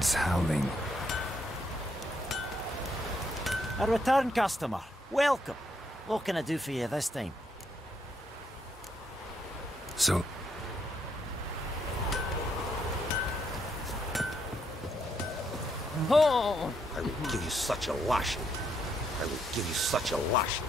winds howling. A return customer. Welcome. What can I do for you this time? So... Oh! I will give you such a lashing. I will give you such a lashing.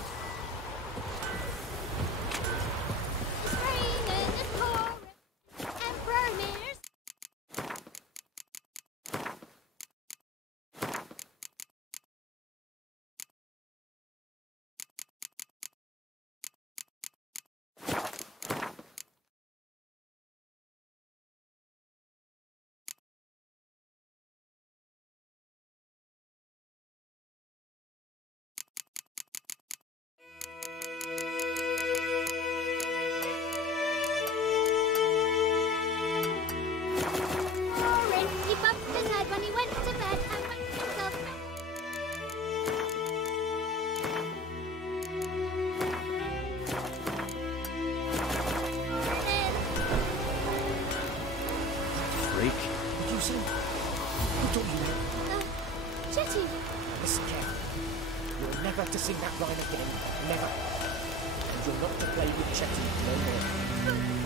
Never to sing that line again. Never. And you're not to play with Chetty no more.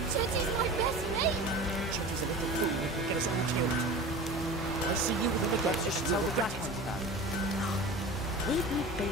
Chetty's my best mate. Chetty's a little fool who can get us all killed. I see you with other guys. You should tell the Dragons that. Leave me be.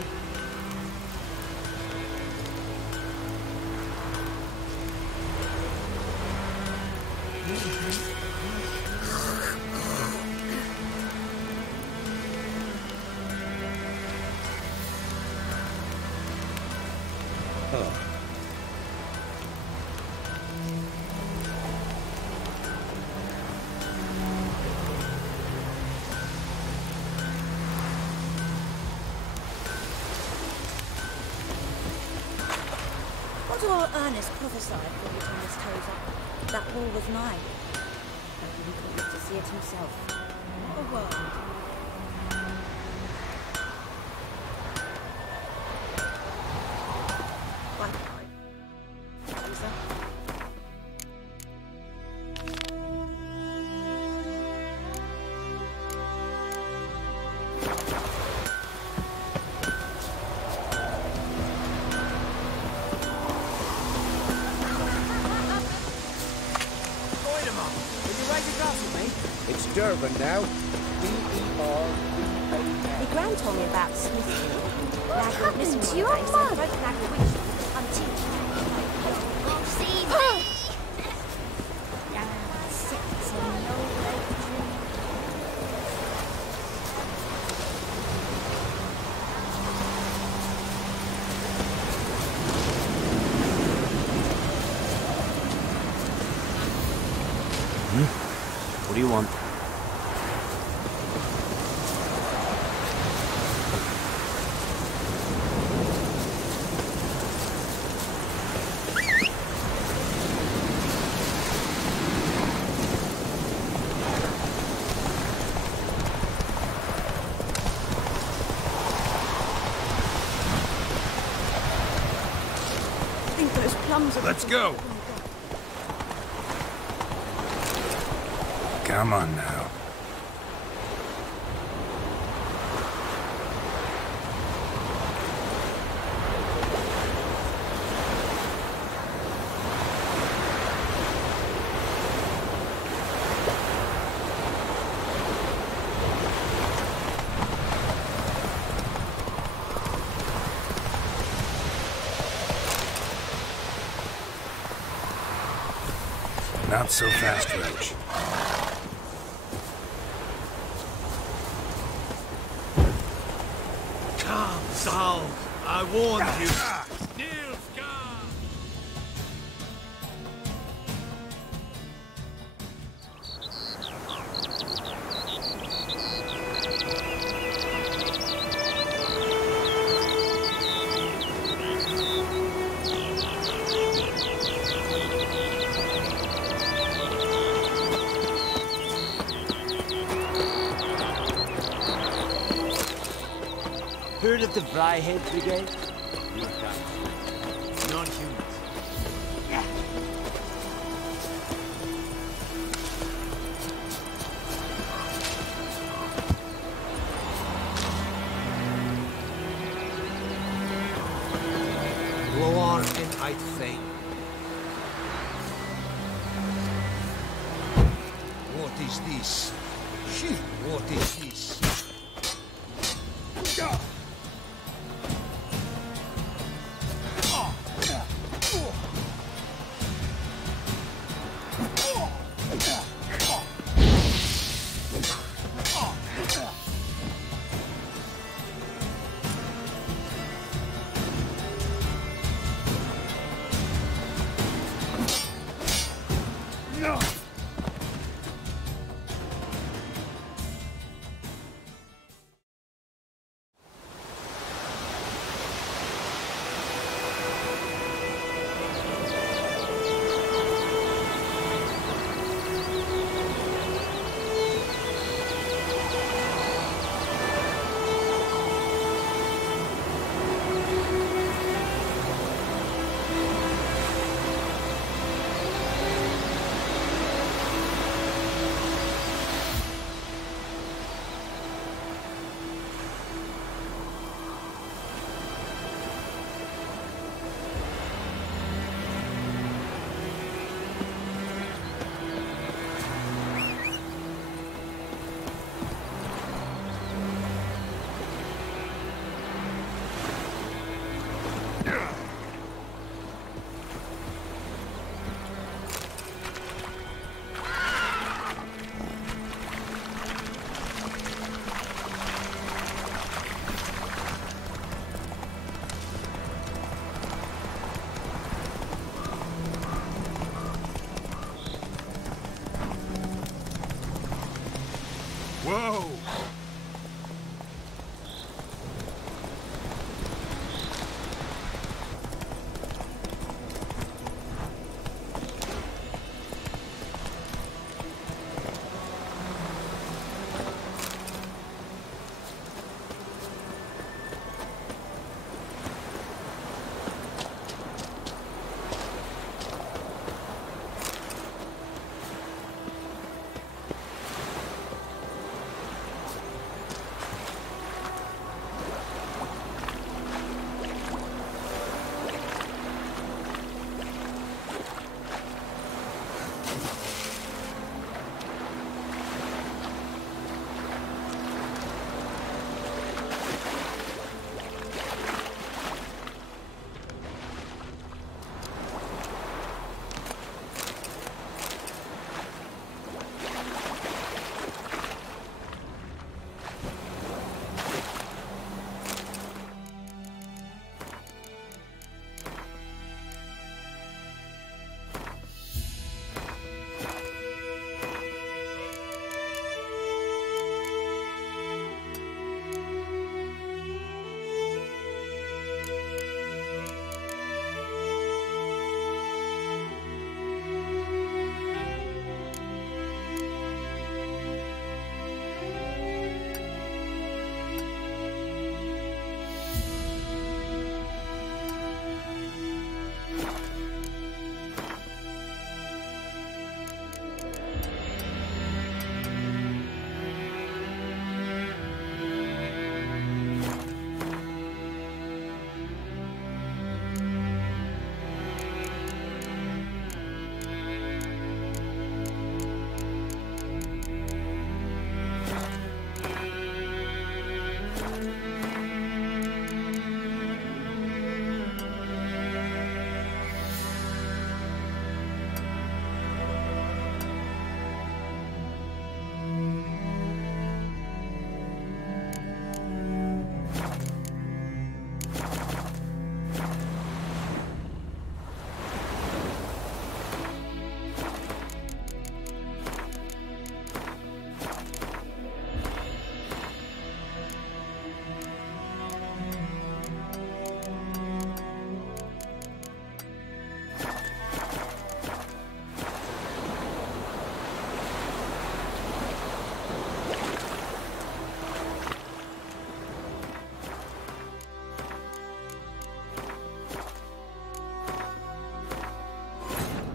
What Ernest prophesied when he turned his toes up? That wall was mine. But he couldn't live to see it himself. What a world. Durban now. D-E-R-B-A-N. My gran told me about Smithfield. What happened to your mum? See What do you want? Let's go! Come on now. Not so fast, Roach. Come, Zal! I warned you! Steel Scar! Heard of the Flyhead Brigade? You've done. Non-humans. hearken, I'd fain. What is this? What is this? Whoa!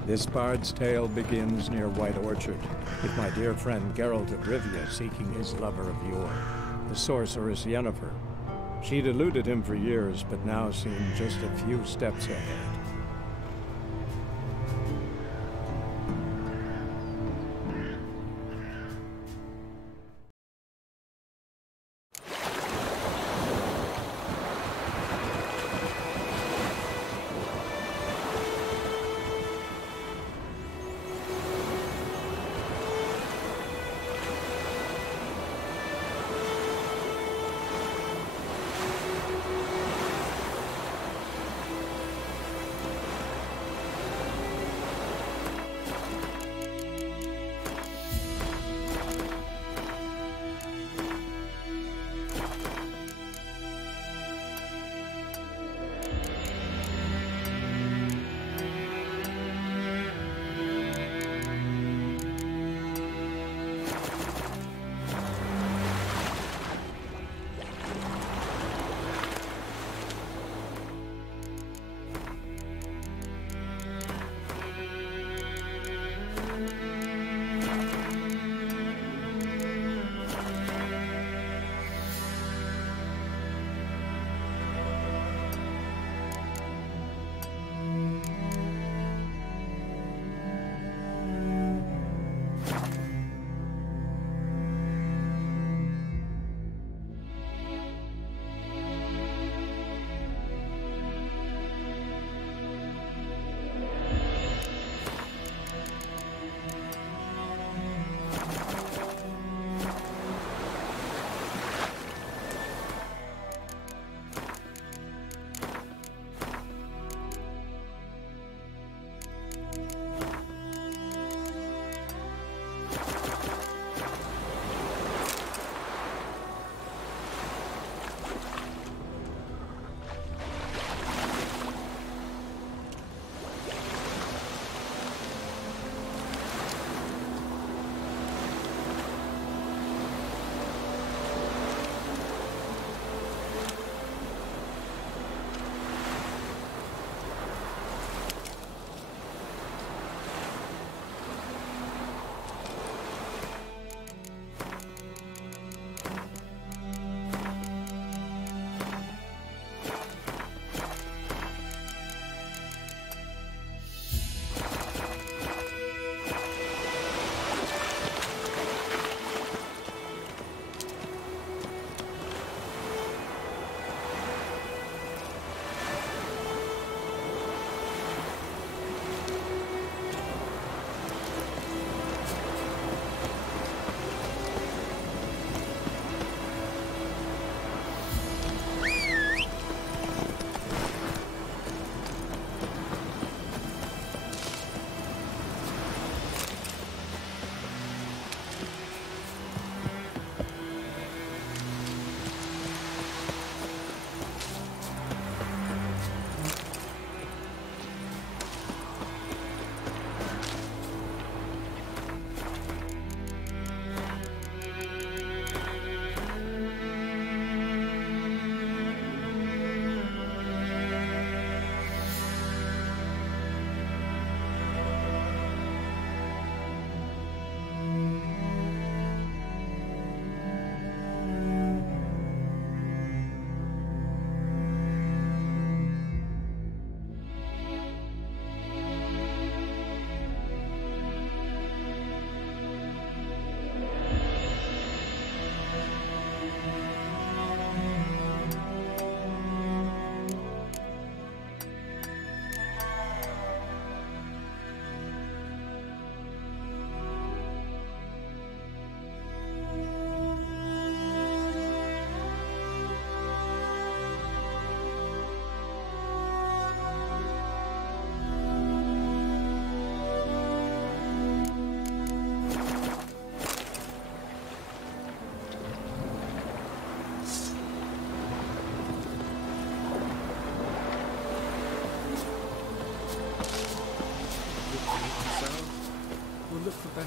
This bard's tale begins near White Orchard, with my dear friend Geralt of Rivia seeking his lover of yore, the sorceress Yennefer. She'd eluded him for years, but now seemed just a few steps ahead.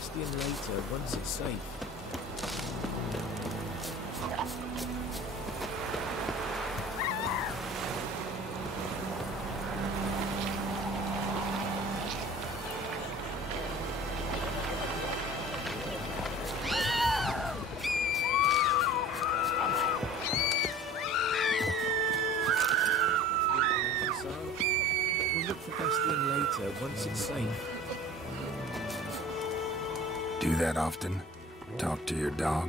Bastion later, once it's safe. We'll look for Bastion later, once it's safe. Do that often? Talk to your dog?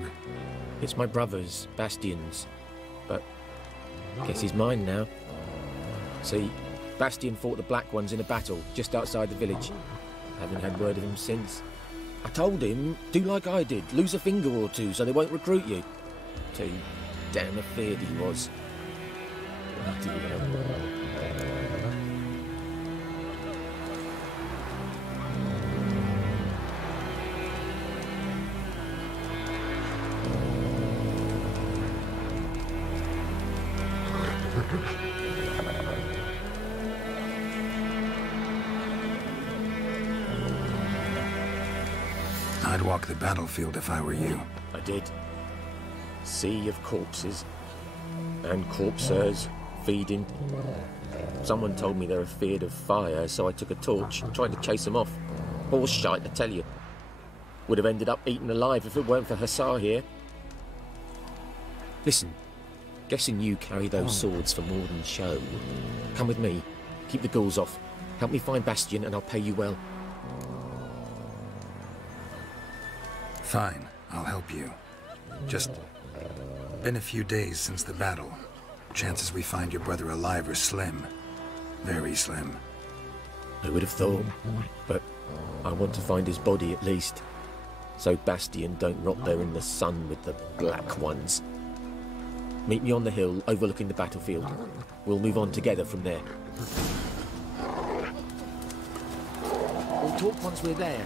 It's my brother's, Bastion's. But guess he's mine now. See, Bastion fought the Black Ones in a battle just outside the village. Haven't had word of him since. I told him, do like I did, lose a finger or two so they won't recruit you. Too damn afeard he was. Bloody hell. I'd walk the battlefield if I were you. I did. Sea of corpses. And corpsers feeding. Someone told me they're afeard of fire, so I took a torch and tried to chase them off. Horse shite, I tell you. Would have ended up eaten alive if it weren't for Hussar here. Listen, guessing you carry those swords for more than show. Come with me. Keep the ghouls off. Help me find Bastion and I'll pay you well. Fine, I'll help you. Just been a few days since the battle. Chances we find your brother alive are slim. Very slim. I would have thought, but I want to find his body at least. So Bastion don't rot there in the sun with the Black Ones. Meet me on the hill overlooking the battlefield. We'll move on together from there. We'll talk once we're there.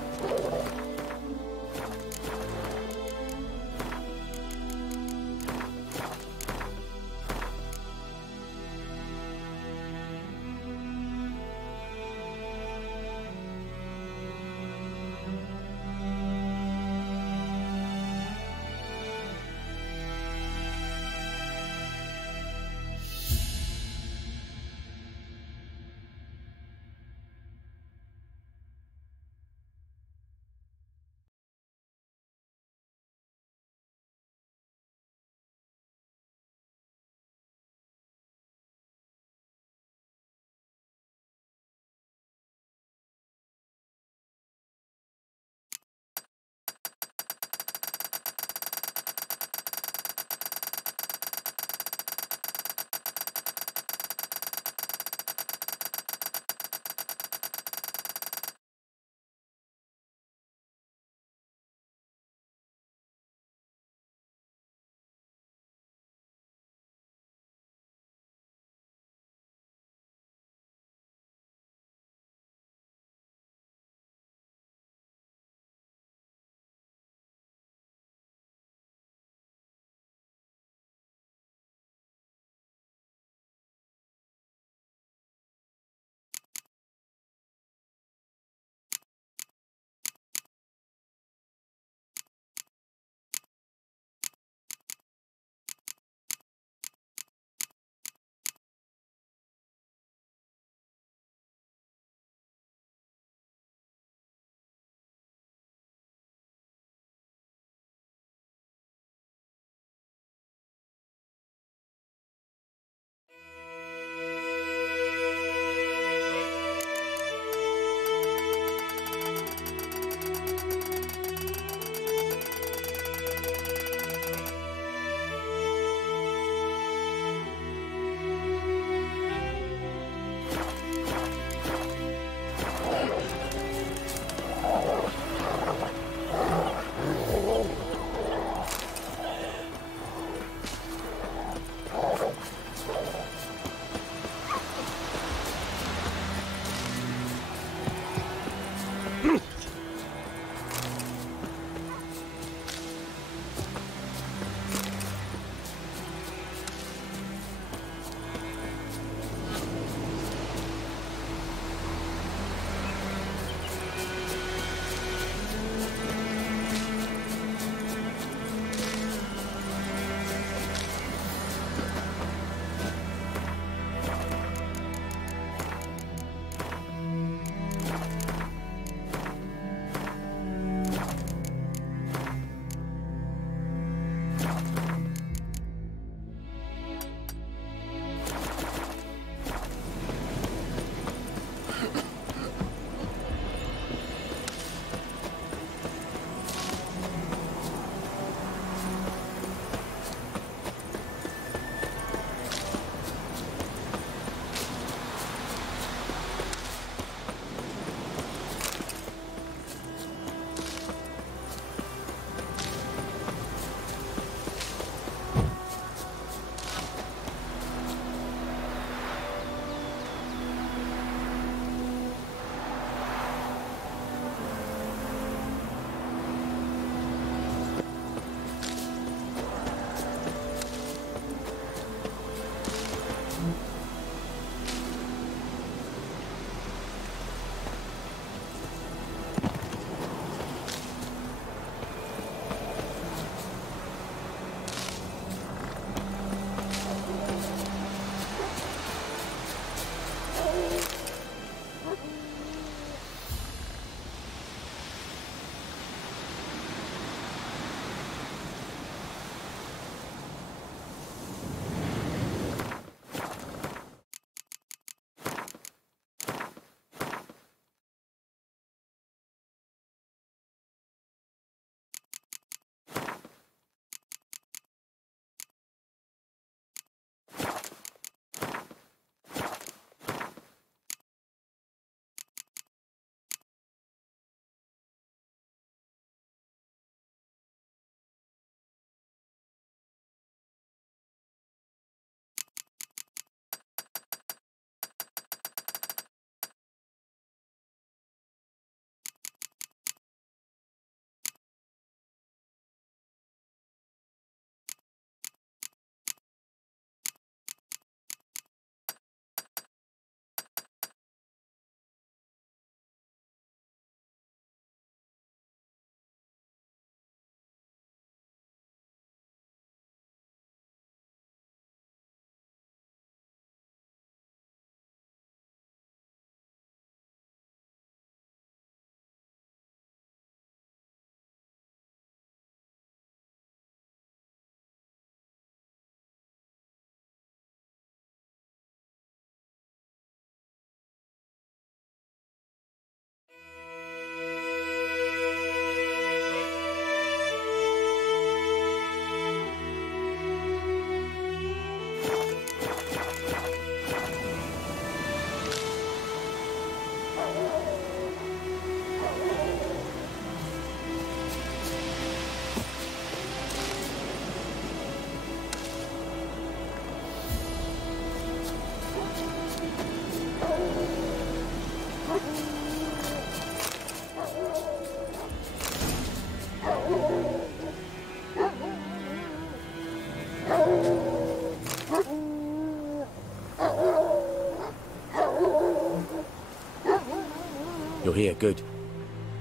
You're here, good.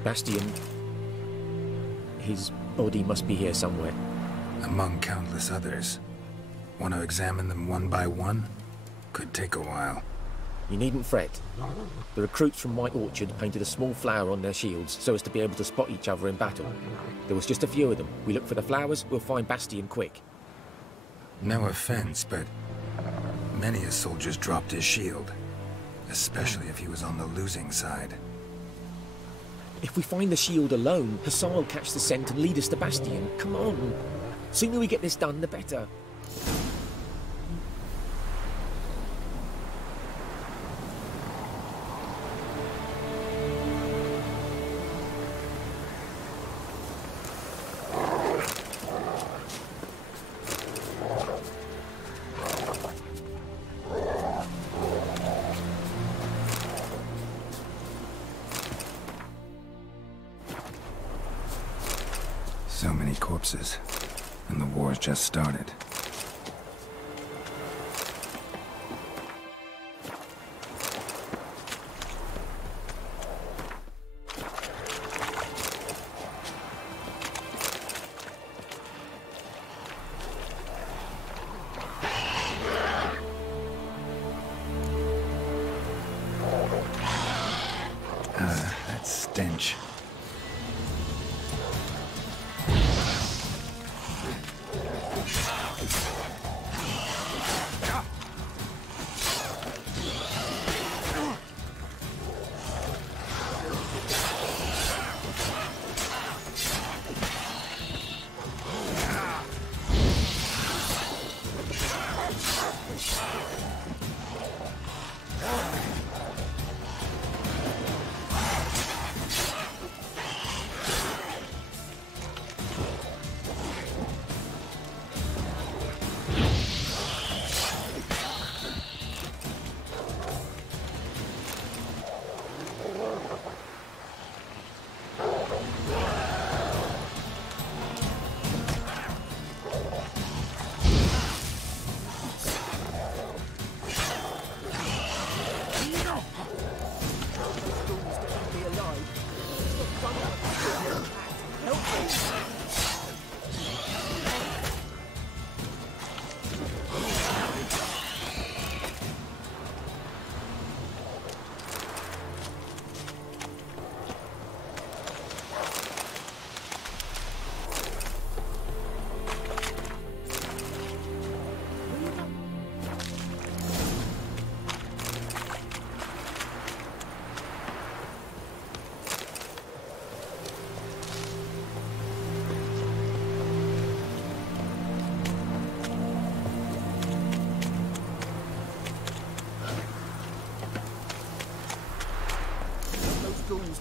Bastion... his body must be here somewhere. Among countless others. Want to examine them one by one? Could take a while. You needn't fret. The recruits from White Orchard painted a small flower on their shields so as to be able to spot each other in battle. There was just a few of them. We look for the flowers, we'll find Bastion quick. No offense, but many a soldier's dropped his shield. Especially if he was on the losing side. If we find the shield alone, Hassan will catch the scent and lead us to Bastion. Come on. Sooner we get this done, the better. So many corpses, and the war's just started. That stench.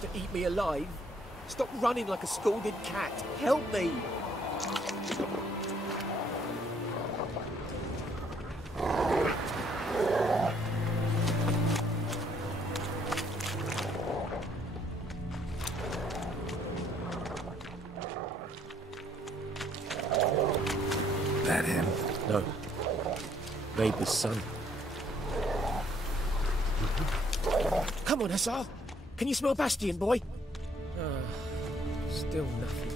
To eat me alive. Stop running like a scalded cat. Help me! That him? No. Neighbour's son. Come on, Hussar! Can you smell Bastion, boy? Still nothing.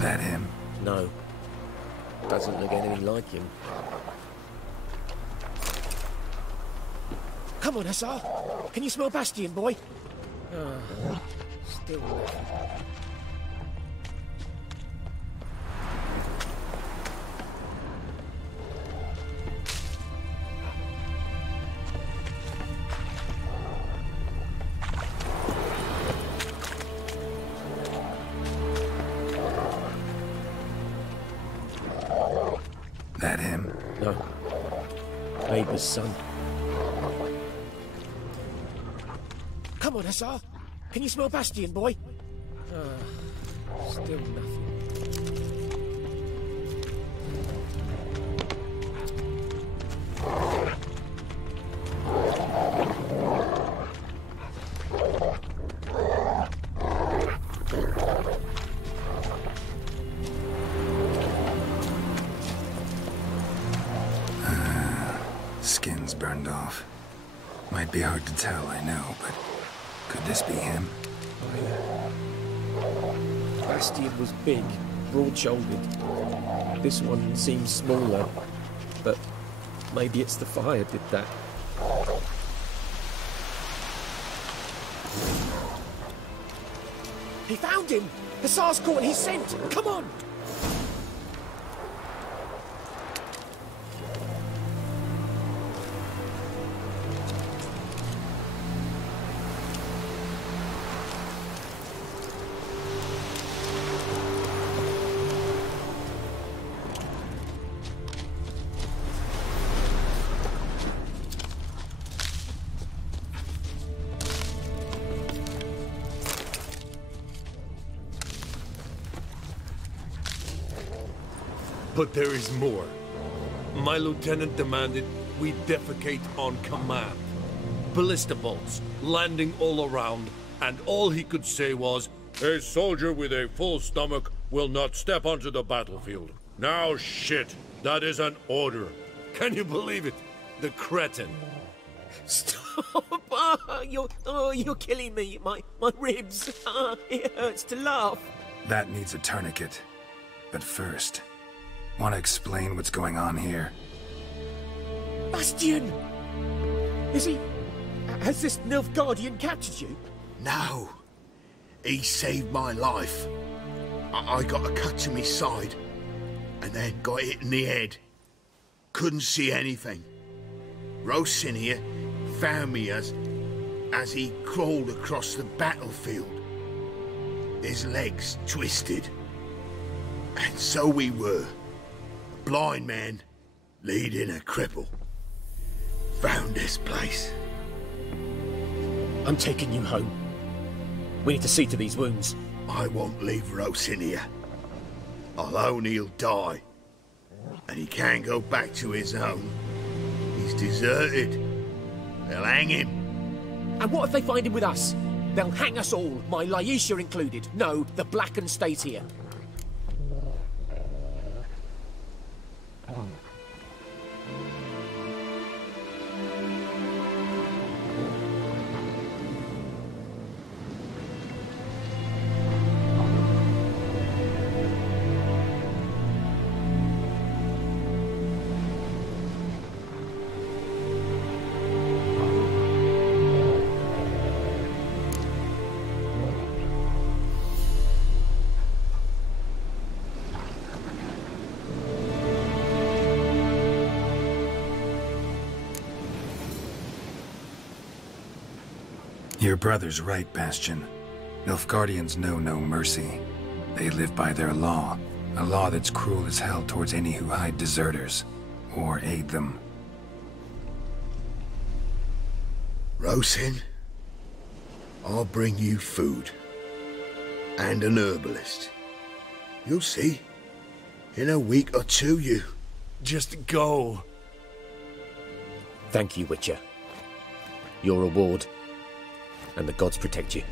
That him? No. Doesn't look anything like him. Come on, Hussar! Can you smell Bastion, boy? Still nothing. That him? No. Neighbour's son. Come on, Hussar! Can you smell Bastion, boy? Still nothing. Might be hard to tell, I know, but could this be him? Bastion was big, broad-shouldered. This one seems smaller, but maybe it's the fire did that. He found him! Hussar's caught his scent! Come on! But there is more. My lieutenant demanded we defecate on command. Ballista bolts, landing all around, and all he could say was, "A soldier with a full stomach will not step onto the battlefield." Now shit, that is an order. Can you believe it? The cretin. Stop! You're killing me. My ribs. It hurts to laugh. That needs a tourniquet. But first, want to explain what's going on here? Bastion! Has this Nilfgaardian captured you? No. He saved my life. I got a cut to my side, and then got hit in the head. Couldn't see anything. Rosin here found me as he crawled across the battlefield. His legs twisted. And so we were. A blind man leading a cripple. Found this place. I'm taking you home. We need to see to these wounds. I won't leave Rosin here. Alone he'll die. And he can't go back to his own. He's deserted. They'll hang him. And what if they find him with us? They'll hang us all, my Laisha included. No, the Blacken stays here. Your brother's right, Bastion. Nilfgaardians know no mercy. They live by their law. A law that's cruel as hell towards any who hide deserters, or aid them. Rosin, I'll bring you food. And an herbalist. You'll see. In a week or two, you... Just go. Thank you, Witcher. Your reward. And the gods protect you.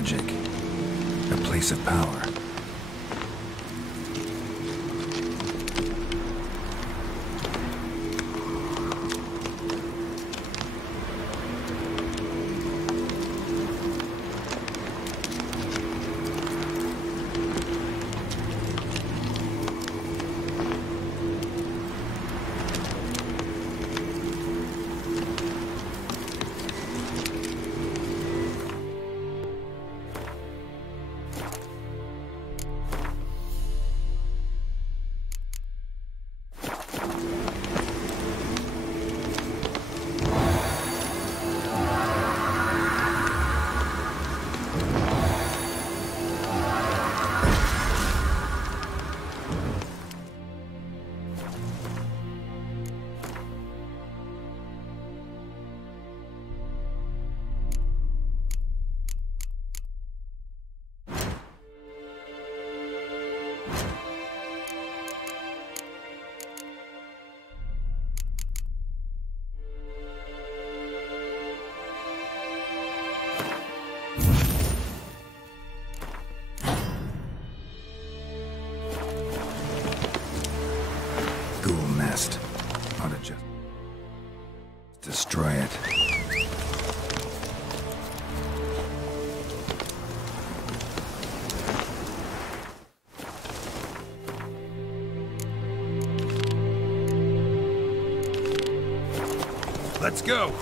magic. A place of power. Ought to just destroy it. Let's go!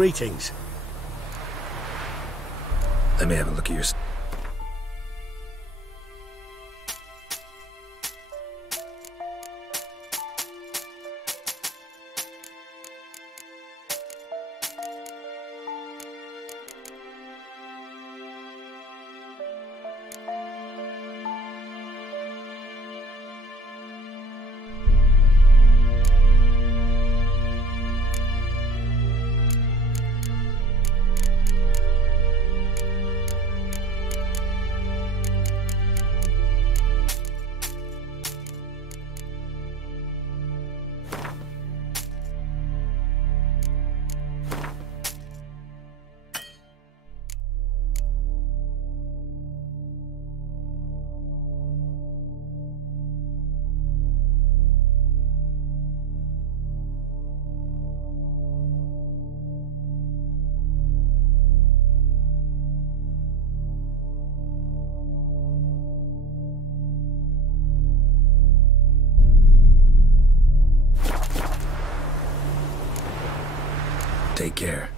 Greetings. Let me have a look at your... Take care.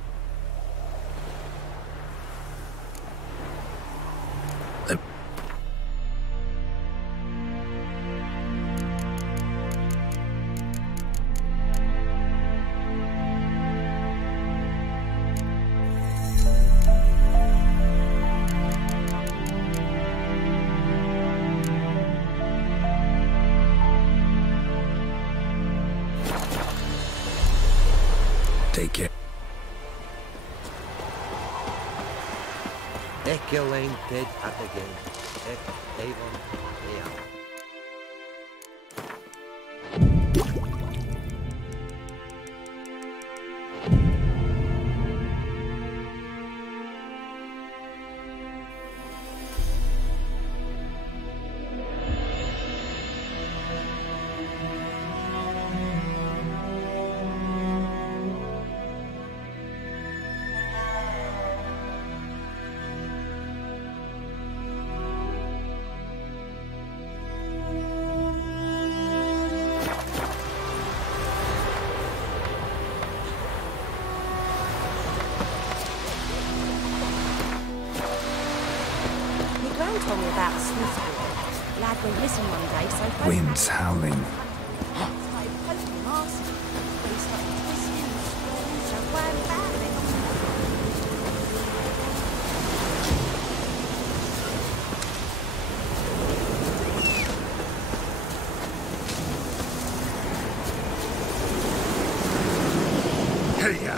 Take care. Ekelain dead at the game. Ek Avon Lea. Told me about a Swiss boy. Lad went missing one day, so... Winds howling. Started poking him arse. He started twisting and swirling, so why about it? Hey, ya!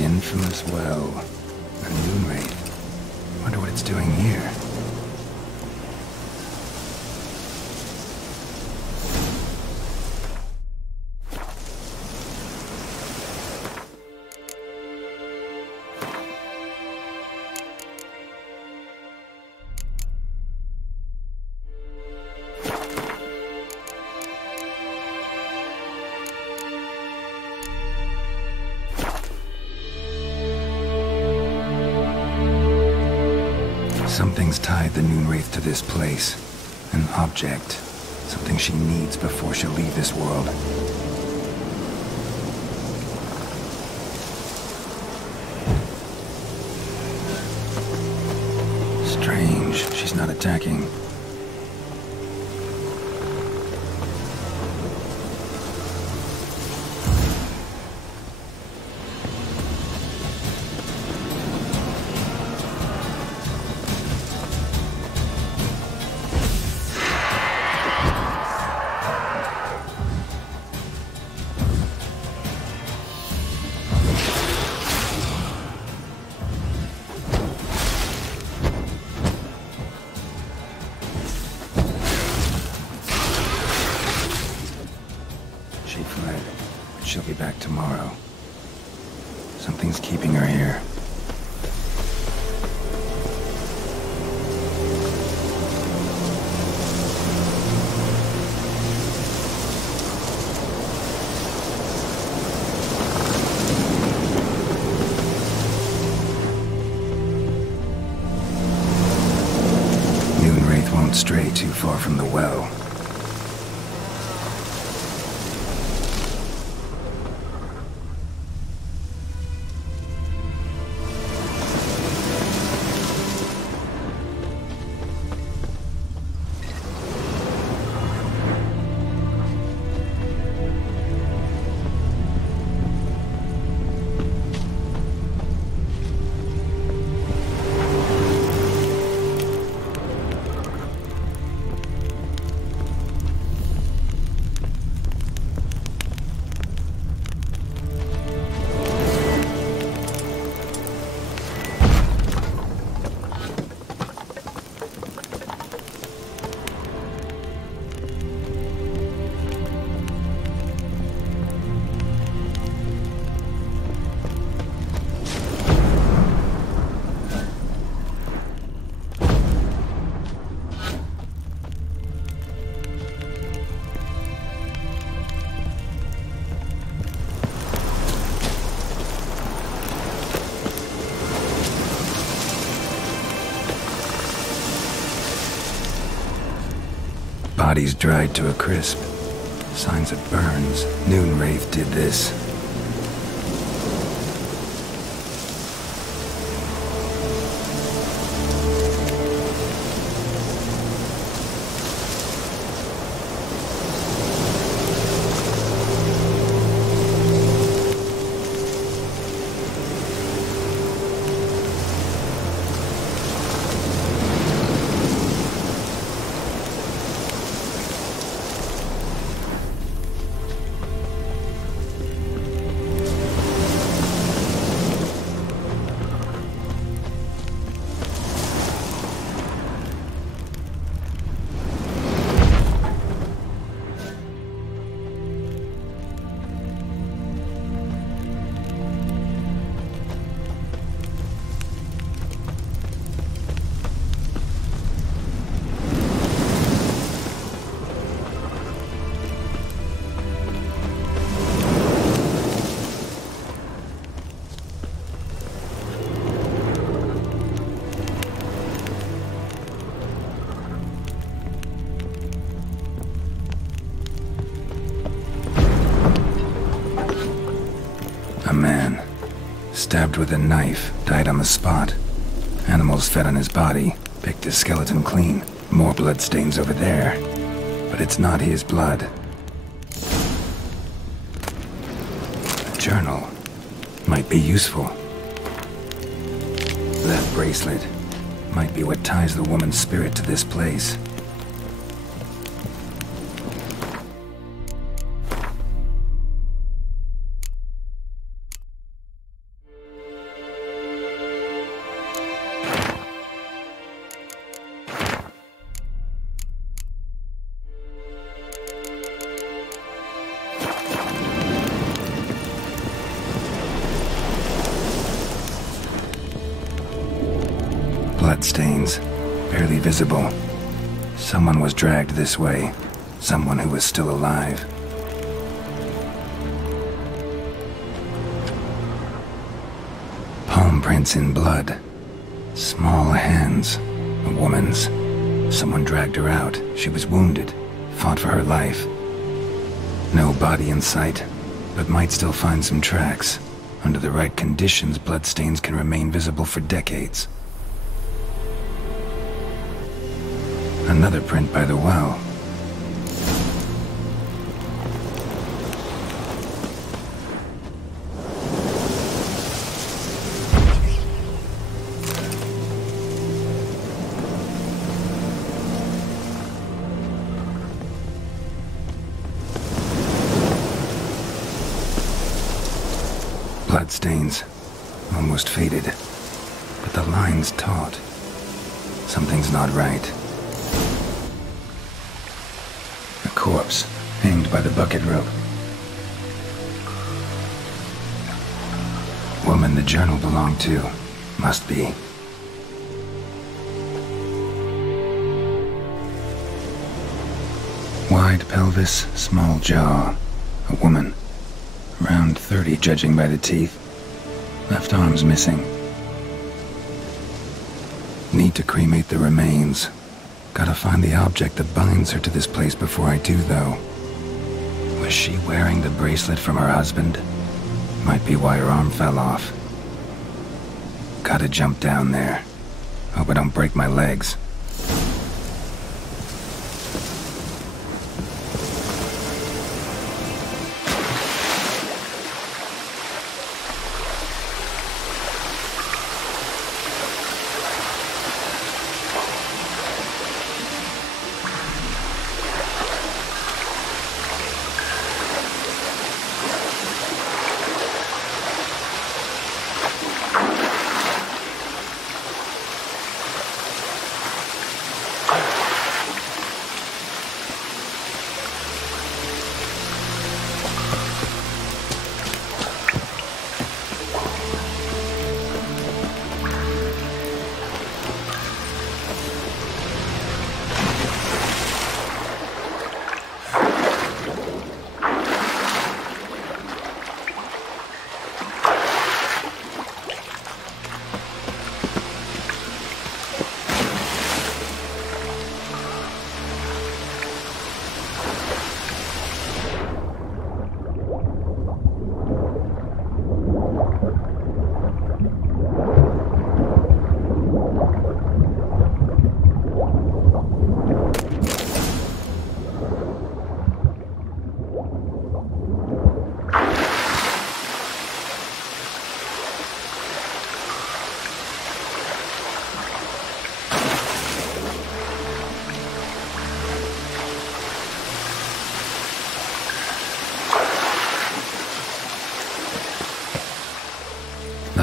Infamous well. A new wraith. Wonder what it's doing here. Something's tied the Noon Wraith to this place. An object. Something she needs before she'll leave this world. Strange. She's not attacking. She'll be back tomorrow. Something's keeping her here. Noon Wraith won't stray too far from the well. Body's dried to a crisp. Signs of burns. Noon Wraith did this. Stabbed with a knife, died on the spot. Animals fed on his body, picked his skeleton clean. More bloodstains over there. But it's not his blood. A journal. Might be useful. That bracelet might be what ties the woman's spirit to this place. Bloodstains, barely visible. Someone was dragged this way. Someone who was still alive. Palm prints in blood. Small hands. A woman's. Someone dragged her out. She was wounded. Fought for her life. No body in sight, but might still find some tracks. Under the right conditions, bloodstains can remain visible for decades. Another print by the well. Bloodstains. Almost faded. But the line's taut. Something's not right. A corpse, hanged by the bucket rope. Woman the journal belonged to. Must be. Wide pelvis, small jaw. A woman. Around 30, judging by the teeth. Left arm's missing. Need to cremate the remains. Gotta find the object that binds her to this place before I do, though. Was she wearing the bracelet from her husband? Might be why her arm fell off. Gotta jump down there. Hope I don't break my legs.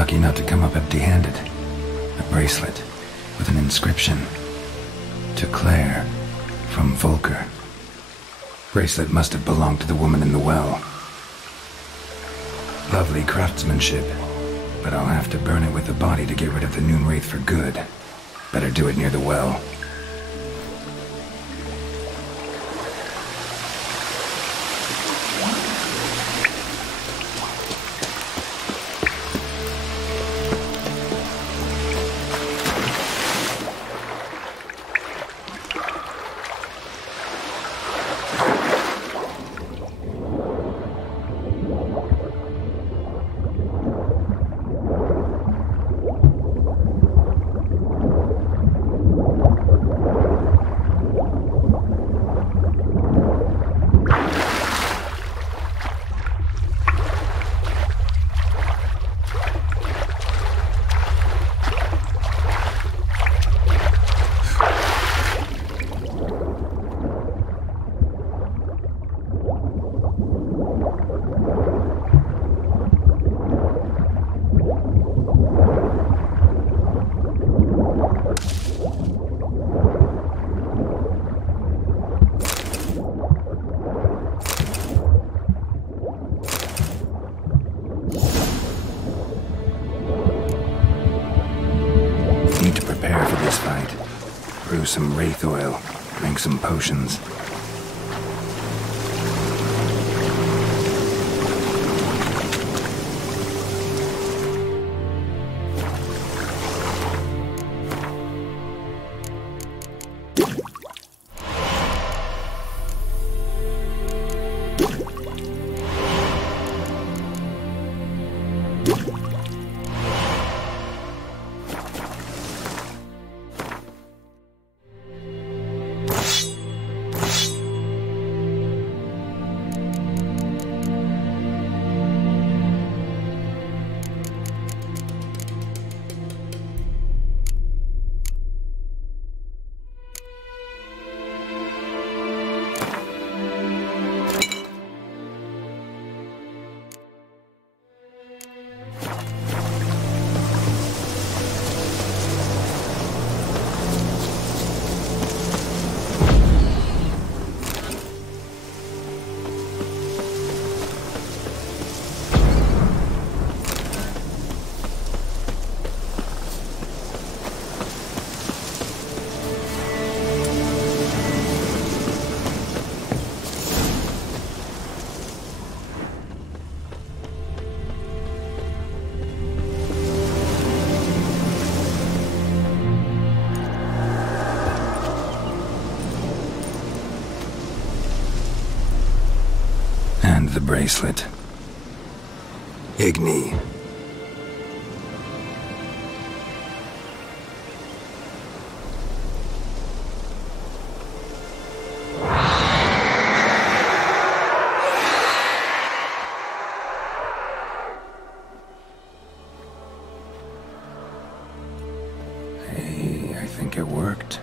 Lucky not to come up empty-handed. A bracelet with an inscription. To Claire, from Volker. Bracelet must have belonged to the woman in the well. Lovely craftsmanship, but I'll have to burn it with the body to get rid of the Noon Wraith for good. Better do it near the well. Some wraith oil, make some potions. The bracelet. Igni. Hey, I think it worked.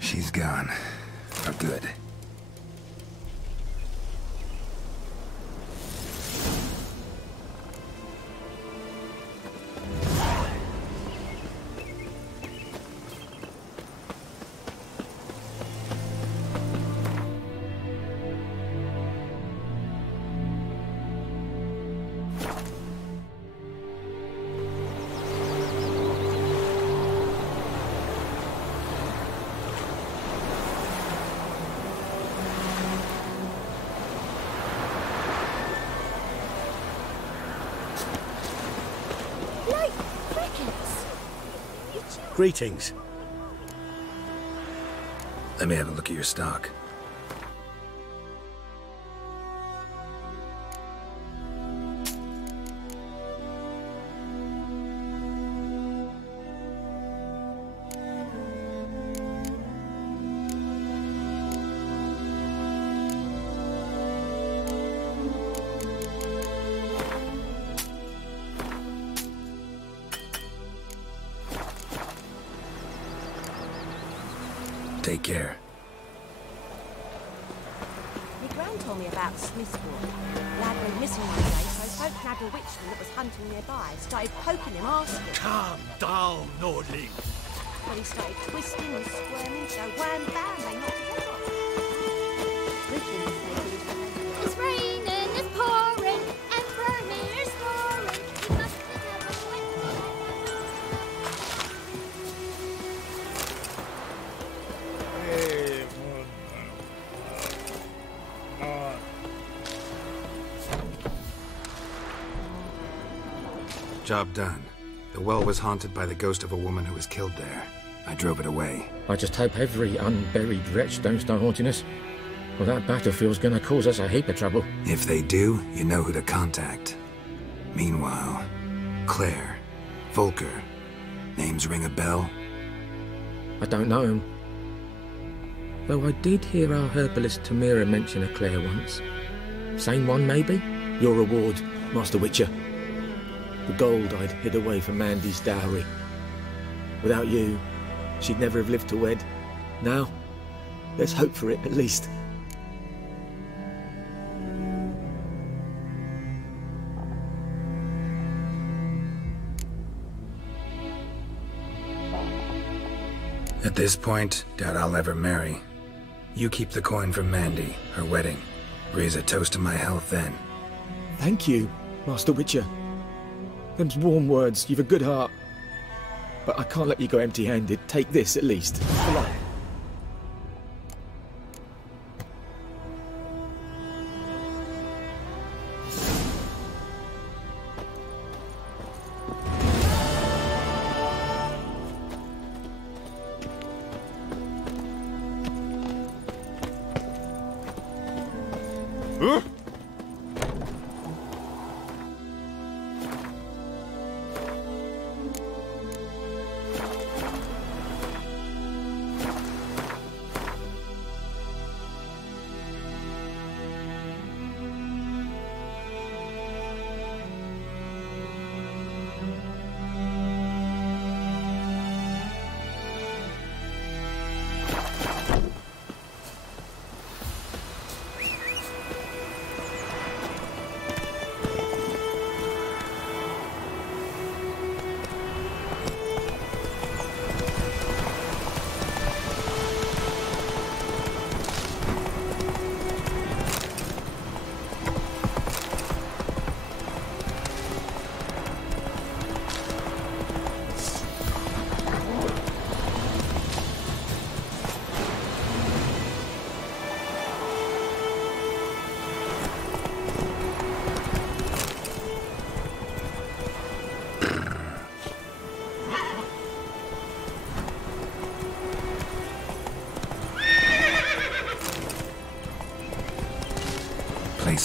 She's gone. For good. Greetings. Let me have a look at your stock. Take care. My gran told me about Smith's boy. Lad went missing one day, so folk nabbed a witchman that was hunting nearby. Started poking him, asking. Calm down, Nordling. Well, he started twisting and squirming, so wham bam, they knocked his head off. It's raining, it's pouring, and Vermeer's snoring. He must have never went. Job done. The well was haunted by the ghost of a woman who was killed there. I drove it away. I just hope every unburied wretch don't start haunting us. Well, that battlefield's gonna cause us a heap of trouble. If they do, you know who to contact. Meanwhile, Claire, Volker, names ring a bell? I don't know him. Though I did hear our herbalist Tamira mention a Claire once. Same one, maybe? Your reward, Master Witcher. The gold I'd hid away for Mandy's dowry. Without you, she'd never have lived to wed. Now, let's hope for it, at least. At this point, doubt I'll ever marry. You keep the coin from Mandy, her wedding. Raise a toast to my health then. Thank you, Master Witcher. Them's warm words, you've a good heart. But I can't let you go empty-handed. Take this, at least. Come on.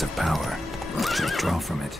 Of power. Should draw from it.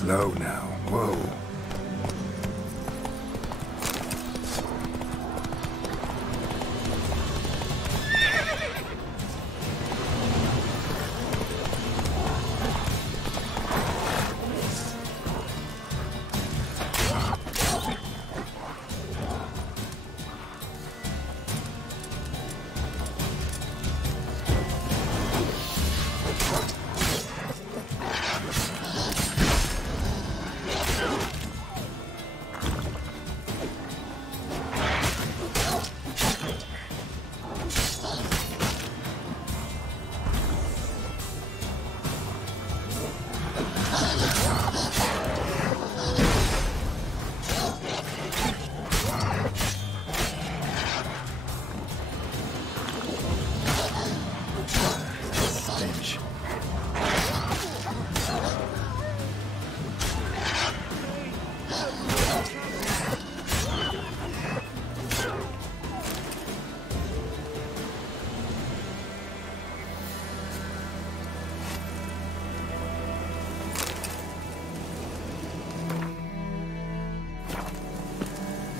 Slow now. Whoa.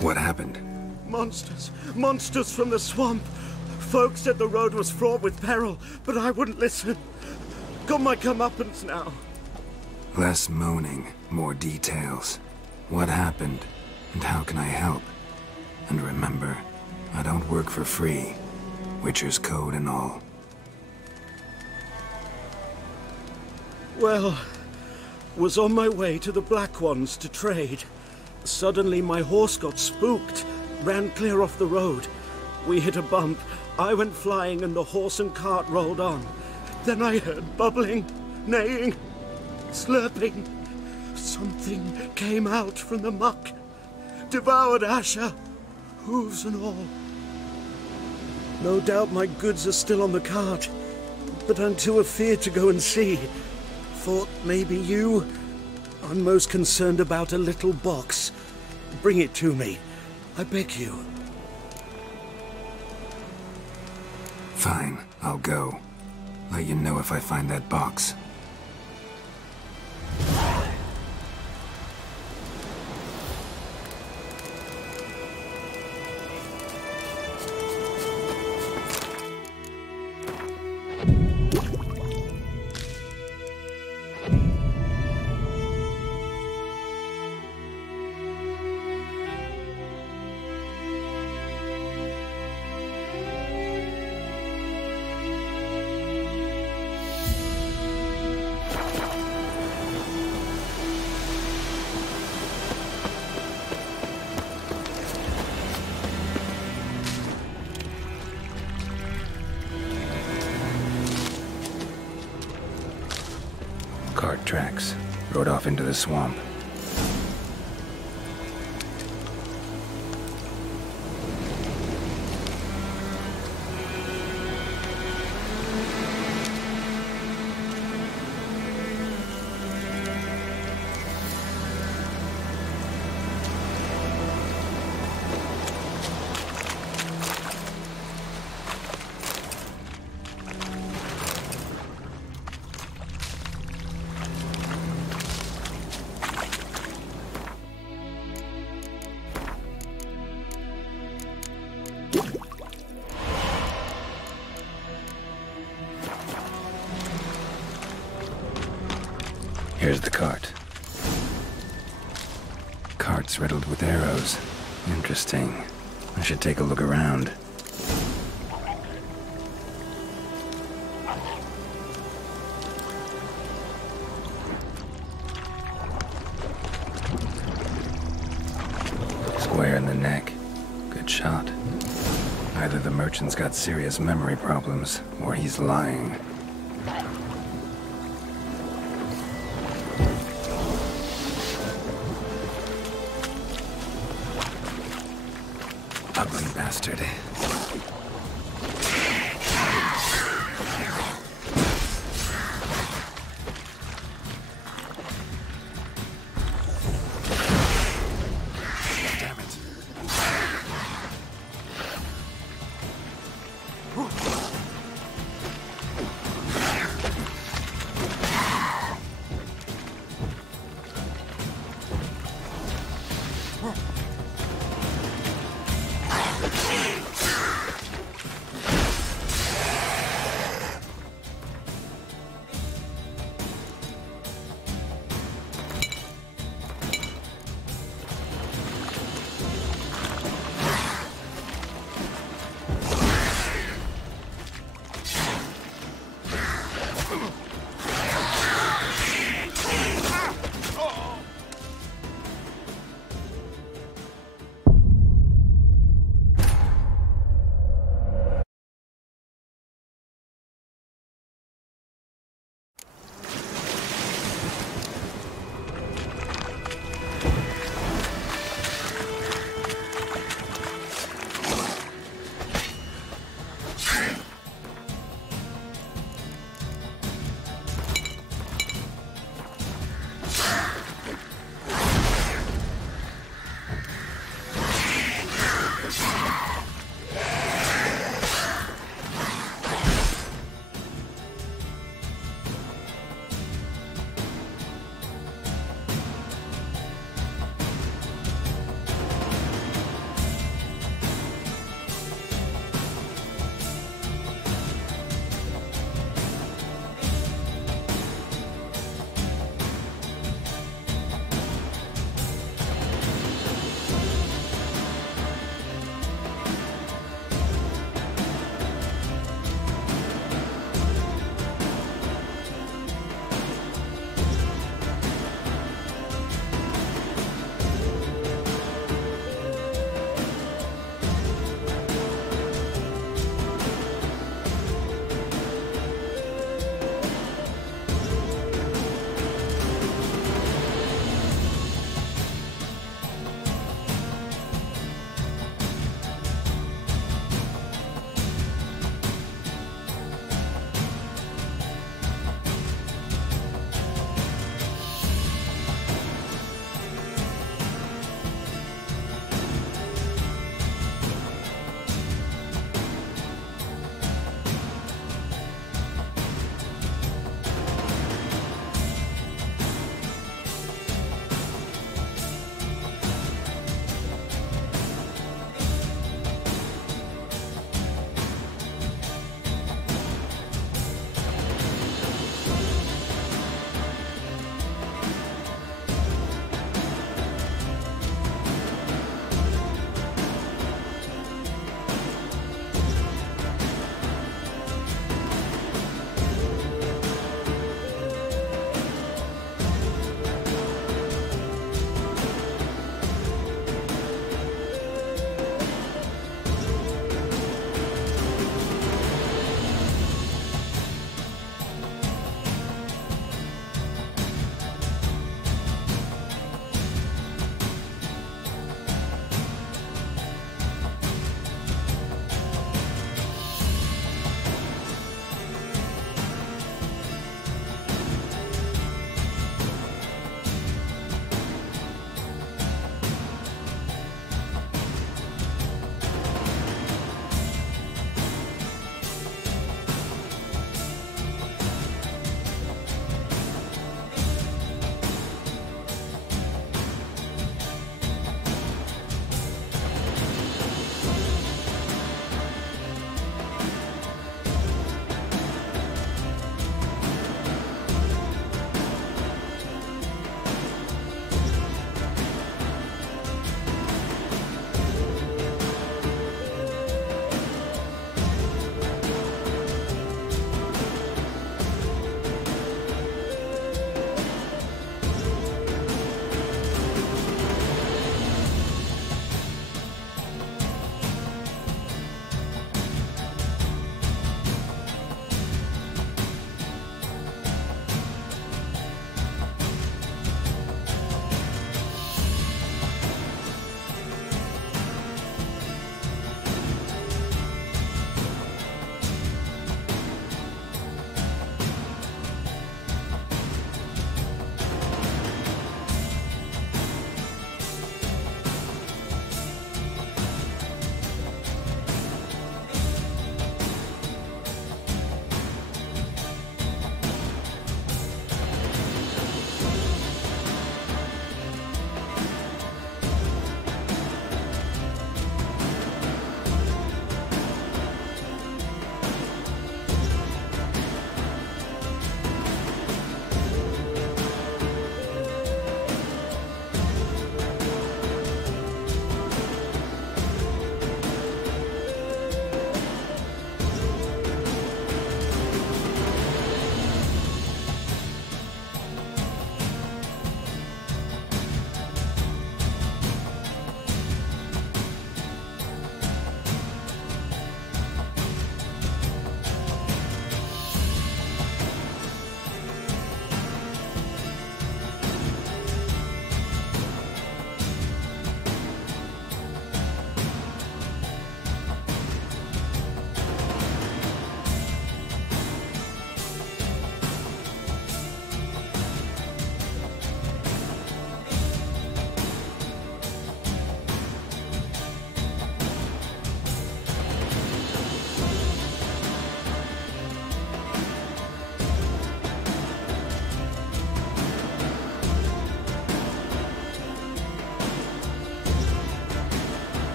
What happened? Monsters. Monsters from the swamp. Folks said the road was fraught with peril, but I wouldn't listen. Got my comeuppance now. Less moaning, more details. What happened, and how can I help? And remember, I don't work for free. Witcher's code and all. Well, was on my way to the Black Ones to trade. Suddenly my horse got spooked, ran clear off the road. We hit a bump, I went flying and the horse and cart rolled on. Then I heard bubbling, neighing, slurping. Something came out from the muck, devoured Asher, hooves and all. No doubt my goods are still on the cart, but I'm too afeard to go and see. Thought maybe you... I'm most concerned about a little box. Bring it to me. I beg you. Fine, I'll go. Let you know if I find that box. Cart tracks. Rode off into the swamp. Here's the cart. Cart's riddled with arrows. Interesting. I should take a look around. Square in the neck. Good shot. Either the merchant's got serious memory problems, or he's lying. Ugly bastard.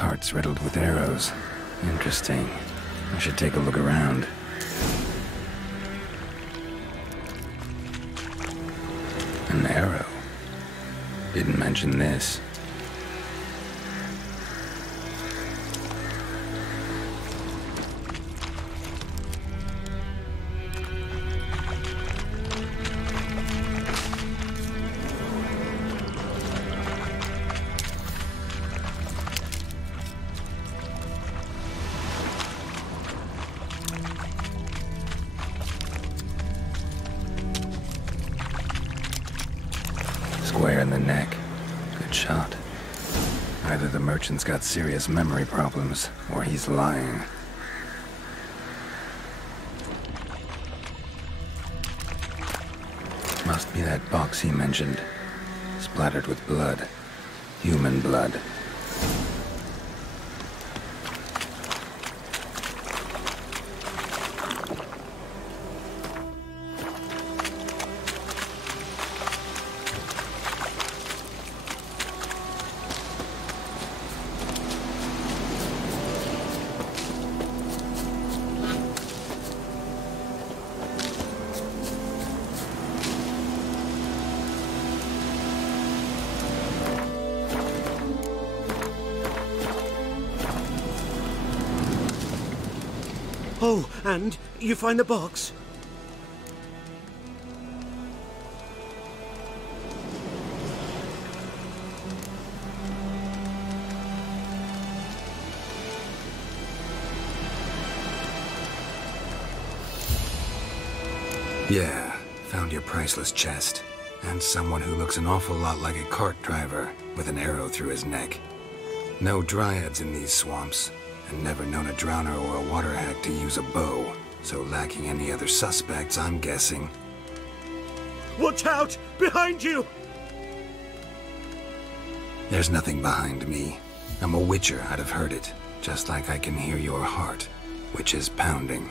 carts riddled with arrows. Interesting. I should take a look around. An arrow. Didn't mention this. Square in the neck. Good shot. Either the merchant's got serious memory problems, or he's lying. Must be that box he mentioned. Splattered with blood. Human blood. Oh, and you find the box? Yeah, found your priceless chest. And someone who looks an awful lot like a cart driver, with an arrow through his neck. No dryads in these swamps, and never known a drowner or a water hack to use a bow, so lacking any other suspects, I'm guessing. Watch out! Behind you! There's nothing behind me. I'm a witcher, I'd have heard it, just like I can hear your heart, which is pounding,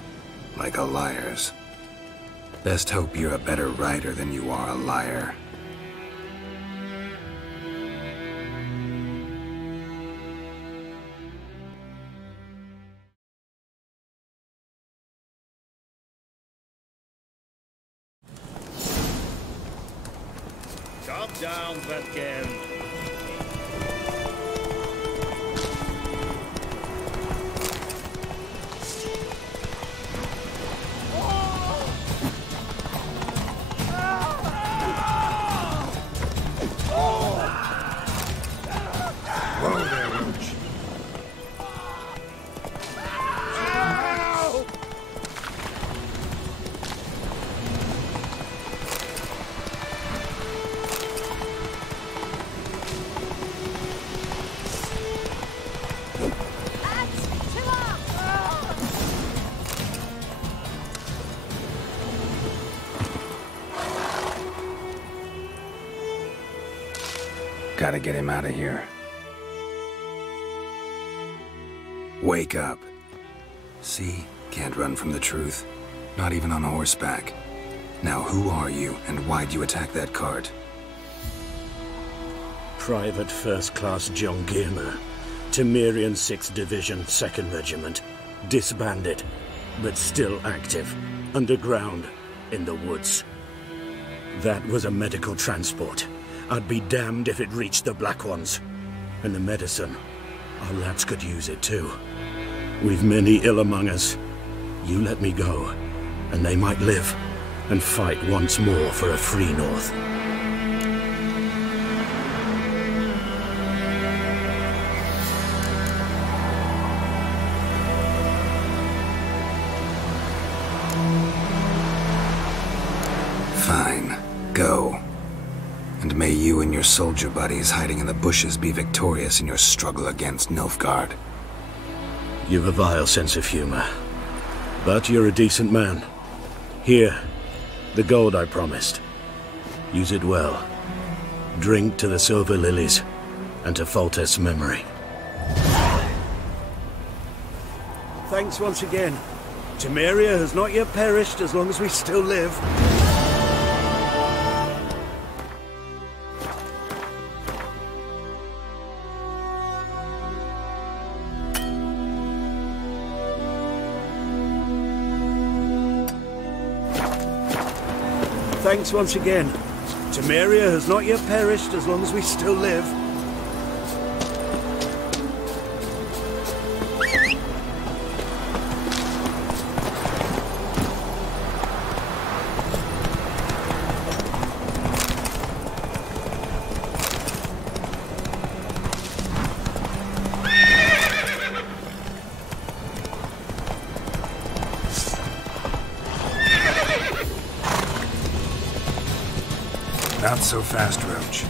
like a liar's. Best hope you're a better rider than you are a liar. Calm down, Vetkin. Gotta get him out of here. Wake up. See? Can't run from the truth. Not even on horseback. Now who are you, and why'd you attack that cart? Private First Class John Giermer, Temerian 6th Division, 2nd Regiment. Disbanded, but still active. Underground, in the woods. That was a medical transport. I'd be damned if it reached the Black Ones. And the medicine, our lads could use it too. We've many ill among us. You let me go, and they might live, and fight once more for a free North. Fine. Go. And may you and your soldier buddies hiding in the bushes be victorious in your struggle against Nilfgaard. You've a vile sense of humor. But you're a decent man. Here, the gold I promised. Use it well. Drink to the silver lilies, and to Foltest's memory. Thanks once again. Temeria has not yet perished as long as we still live. thanks once again. Temeria has not yet perished as long as we still live. Not so fast, Roach.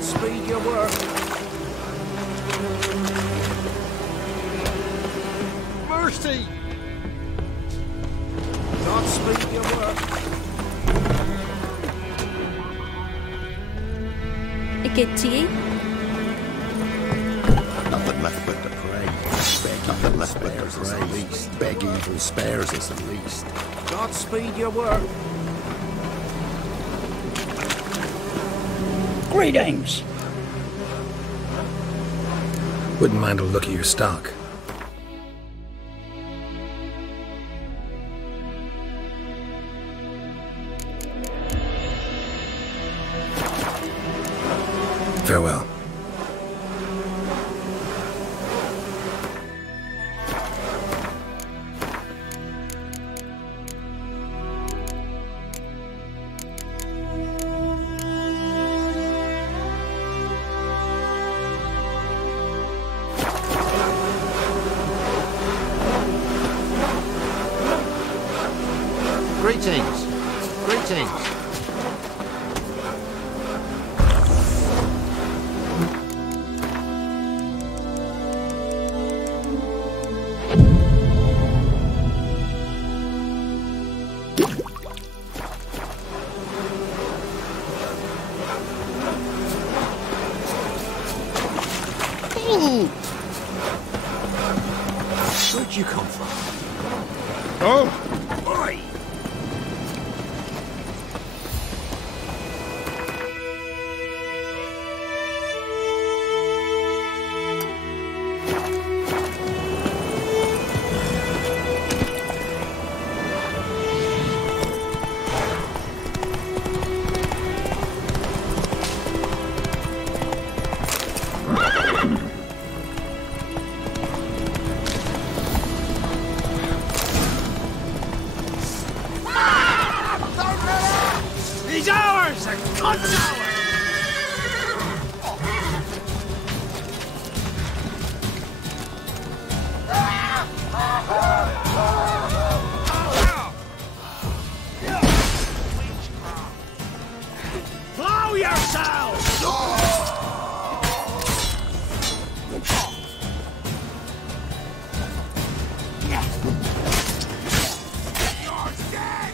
Speed your work. Mercy! Godspeed your work. A good to you? Nothing left but to pray. Nothing left but to pray. At least. Beg evil spares us at least. Godspeed your work. Greetings. Wouldn't mind a look at your stock. Farewell. Greetings. Greetings. Where'd you come from? Oh! Oi! He's ours! A cunt's ours! Blow yourselves! You're dead!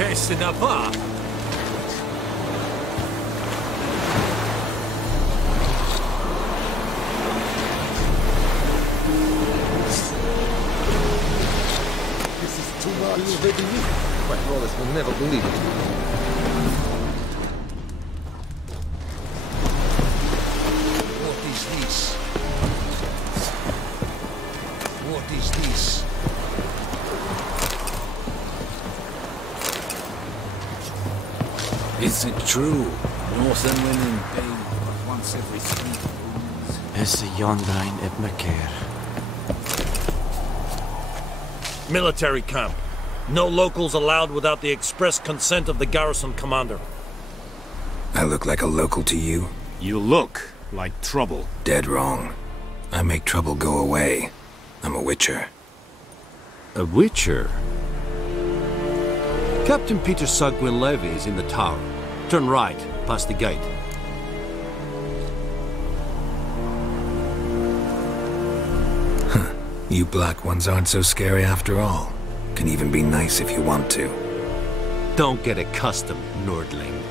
Que ce n'a pas? This is too early already. My brothers will never believe it. What is this? What is this? Is it true? Northern women pay but once every 3 moons. Is Jondrain Ebmeker. Military camp. No locals allowed without the express consent of the garrison commander. I look like a local to you? You look like trouble. Dead wrong. I make trouble go away. I'm a witcher. A witcher? Captain Peter Sugwin Levy is in the tower. Turn right, past the gate. Huh. You black ones aren't so scary after all. Can even be nice if you want to. Don't get accustomed, Nordling.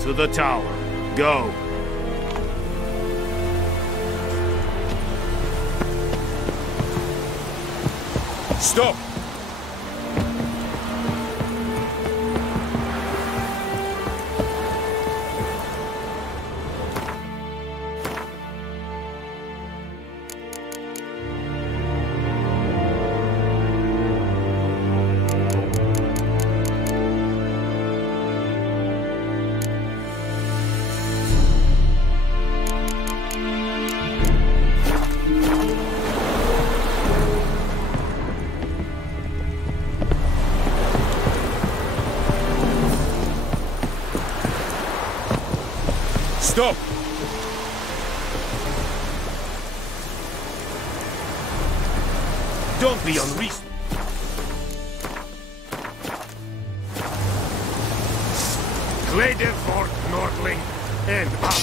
To the tower. Go. Stop! Stop! Don't be unreasonable. Glede fort, Nordling, and up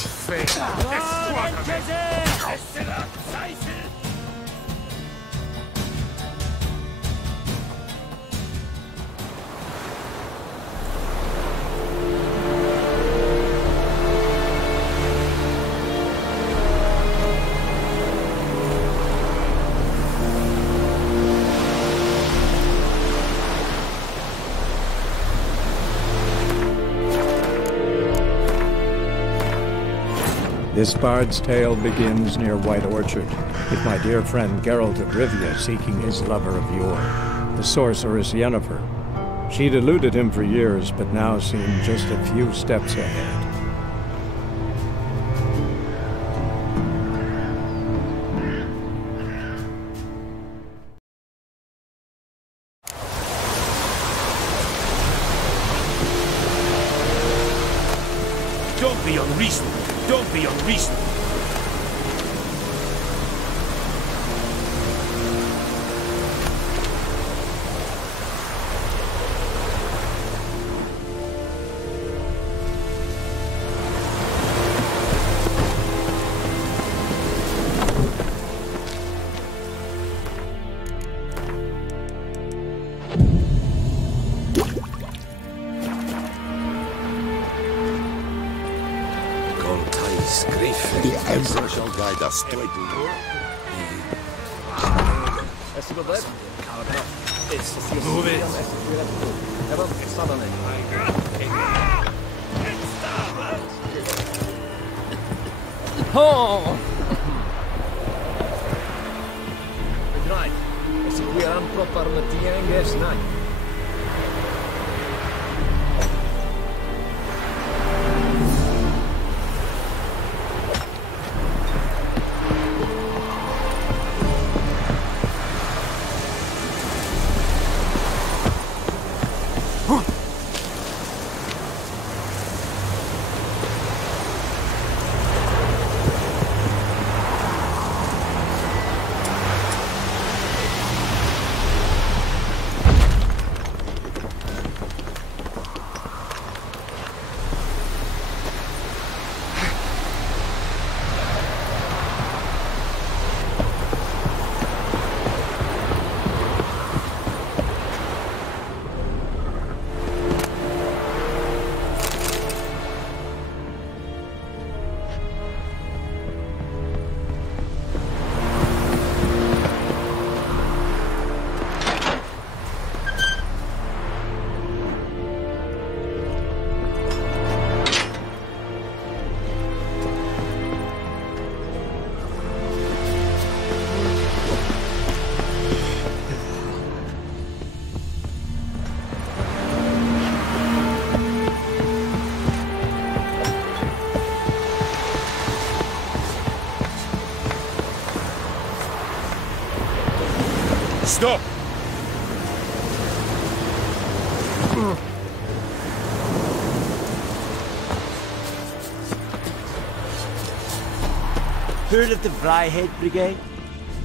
This bard's tale begins near White Orchard, with my dear friend Geralt of Rivia seeking his lover of yore, the sorceress Yennefer. She'd eluded him for years, but now seemed just a few steps ahead. Don't be unreasonable. Don't be unreasonable. The Emperor shall guide us straight. Move it. Oh! Right. Eseguiran proper na tiangues night. Stop! Heard of the Vryhead Brigade?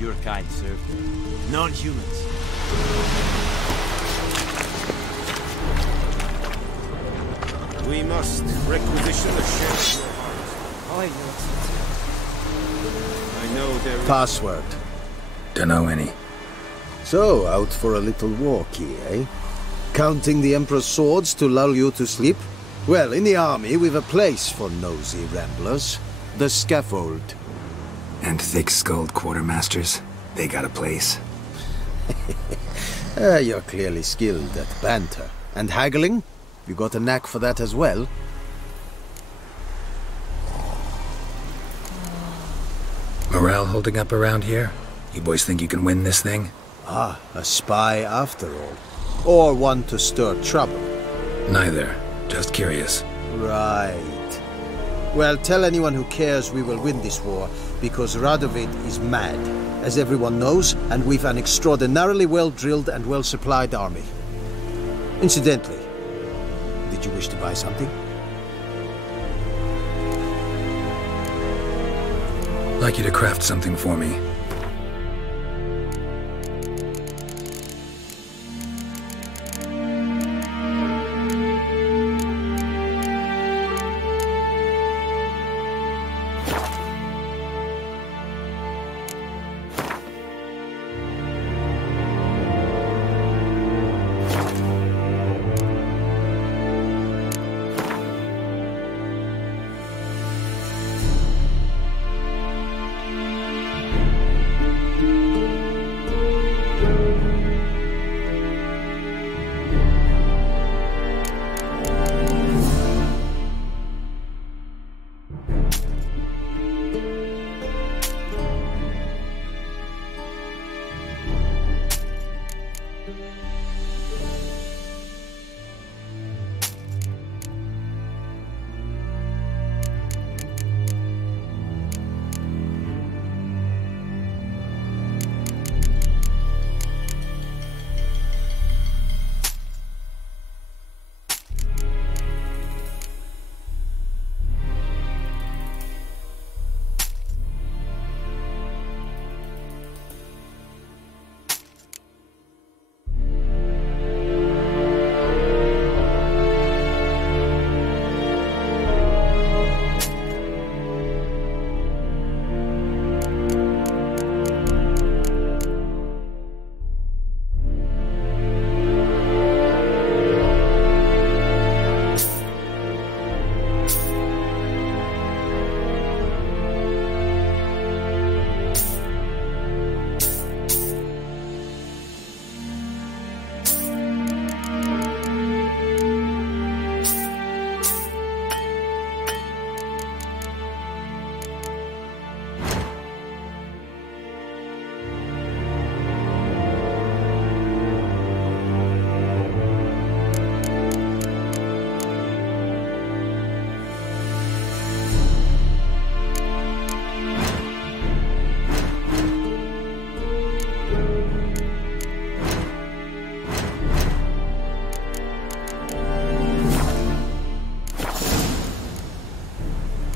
Your kind, sir. Non-humans. We must requisition the ship. I know there is... Password. Dunno any. So, out for a little walkie, eh? Counting the Emperor's swords to lull you to sleep? Well, in the army, we've a place for nosy ramblers. The scaffold. And thick-skulled quartermasters, they got a place. You're clearly skilled at banter. And haggling? You got a knack for that as well? Morale holding up around here? You boys think you can win this thing? Ah, a spy after all. Or one to stir trouble? Neither. Just curious. Right. Well, tell anyone who cares we will win this war, because Radovid is mad, as everyone knows, and we've an extraordinarily well-drilled and well-supplied army. Incidentally, did you wish to buy something? I'd like you to craft something for me.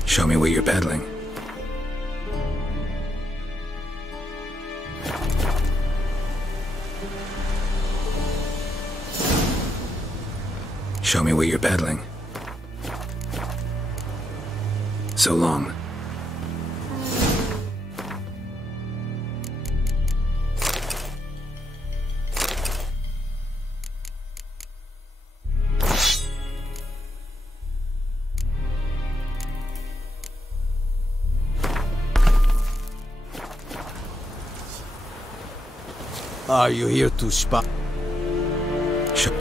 Show me what you're peddling. Show me what you're peddling. So long. Are you here to spy? Sure.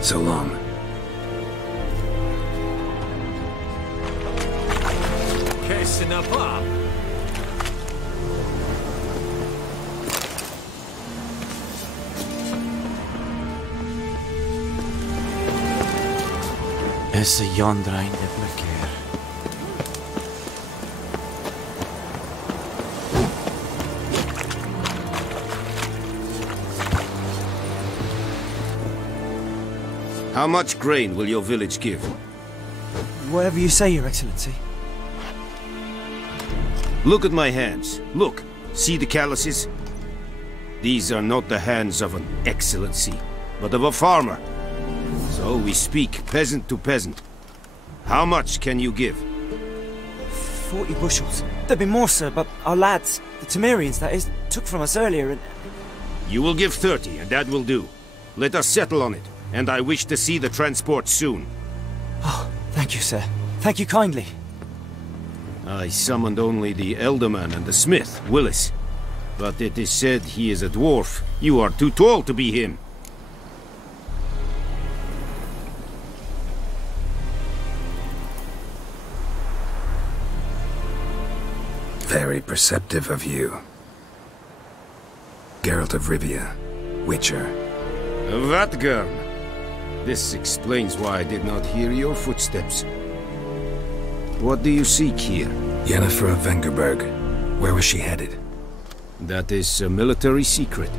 So long. Casing up. Is a Jondrain Ibmaker. How much grain will your village give? Whatever you say, Your Excellency. Look at my hands. Look. See the calluses? These are not the hands of an excellency, but of a farmer. So we speak peasant to peasant. How much can you give? 40 bushels. There'd be more, sir, but our lads, the Temerians, that is, took from us earlier and... You will give 30, and that will do. Let us settle on it, and I wish to see the transport soon. Oh, thank you, sir. Thank you kindly. I summoned only the Elderman and the smith, Willis. But it is said he is a dwarf. You are too tall to be him. Very perceptive of you. Geralt of Rivia, Witcher. Vatgern. This explains why I did not hear your footsteps. What do you seek here? Yennefer of Vengerberg. Where was she headed? That is a military secret.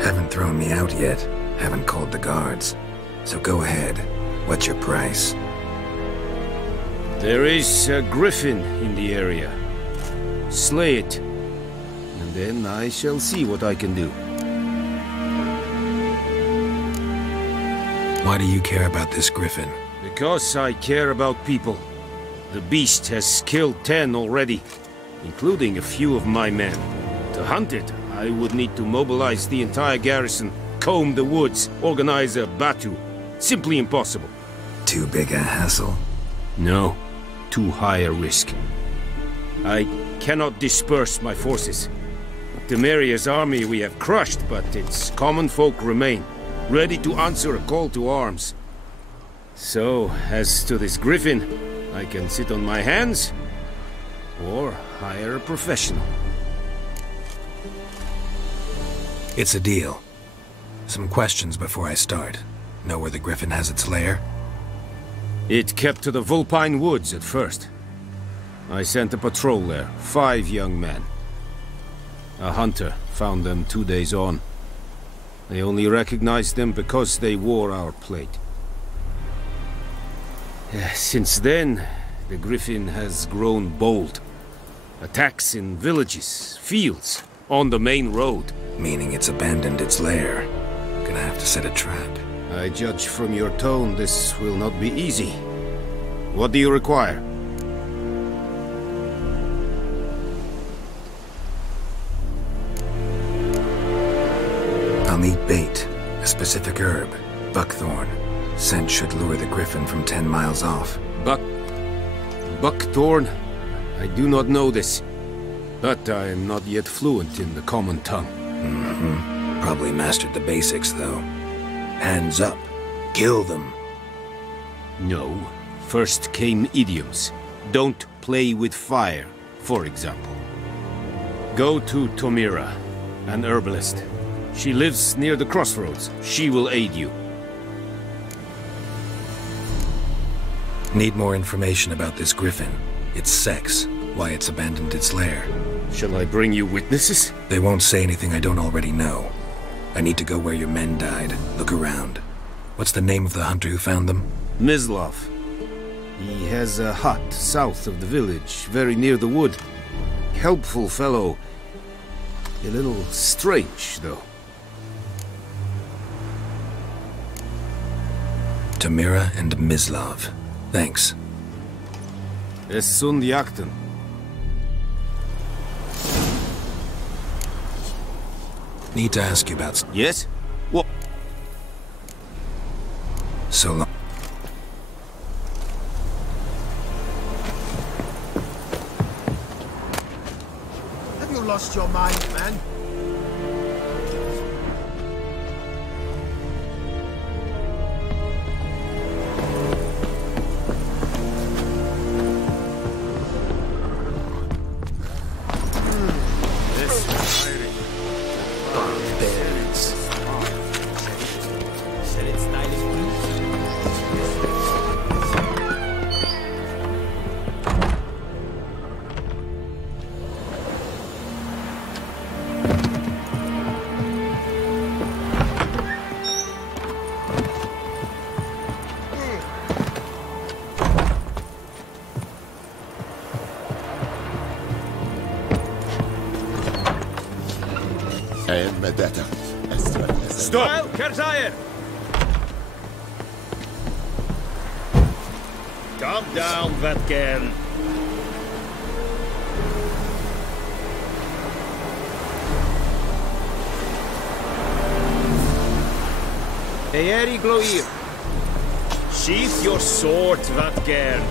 Haven't thrown me out yet. Haven't called the guards. So go ahead. What's your price? There is a griffin in the area. Slay it. And then I shall see what I can do. Why do you care about this griffin? Because I care about people. The beast has killed 10 already, including a few of my men. To hunt it, I would need to mobilize the entire garrison, comb the woods, organize a battue. Simply impossible. Too big a hassle? No, too high a risk. I cannot disperse my forces. Temeria's army we have crushed, but its common folk remain, ready to answer a call to arms. So, as to this griffin, I can sit on my hands, or hire a professional. It's a deal. Some questions before I start. Know where the griffin has its lair? It kept to the Vulpine Woods at first. I sent a patrol there, 5 young men. A hunter found them 2 days on. They only recognized them because they wore our plate. Since then, the griffin has grown bold. Attacks in villages, fields, on the main road. Meaning it's abandoned its lair. Gonna have to set a trap. I judge from your tone this will not be easy. What do you require? I'll need bait, a specific herb, buckthorn. Scent should lure the griffin from 10 miles off. Buckthorn? I do not know this, but I am not yet fluent in the common tongue. Probably mastered the basics, though. Hands up. Kill them. No. First came idioms. Don't play with fire, for example. Go to Tomira, an herbalist. She lives near the crossroads. She will aid you. Need more information about this griffin. Its sex, why it's abandoned its lair. Shall I bring you witnesses? They won't say anything I don't already know. I need to go where your men died. Look around. What's the name of the hunter who found them? Mislav. He has a hut south of the village, very near the wood. Helpful fellow. A little strange, though. Tomira and Mislav. Thanks. Es sunt jakten. Need to ask you about... Yes? What? So long. Have you lost your mind, man? Vendetta. Stop! Corsair! Calm down, that girl. Eeri Gloir. Sheath your sword, that girl.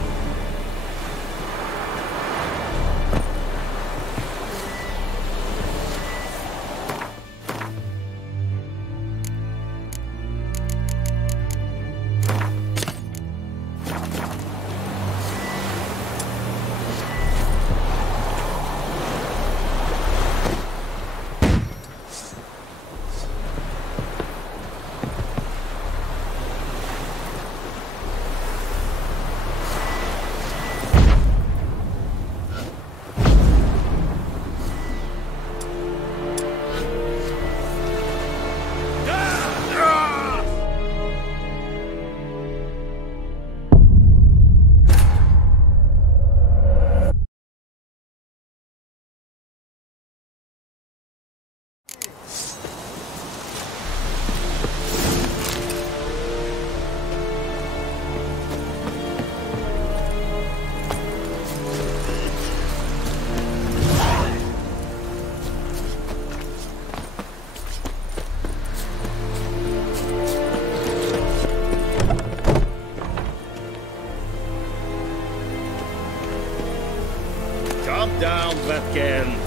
Calm down, that girl.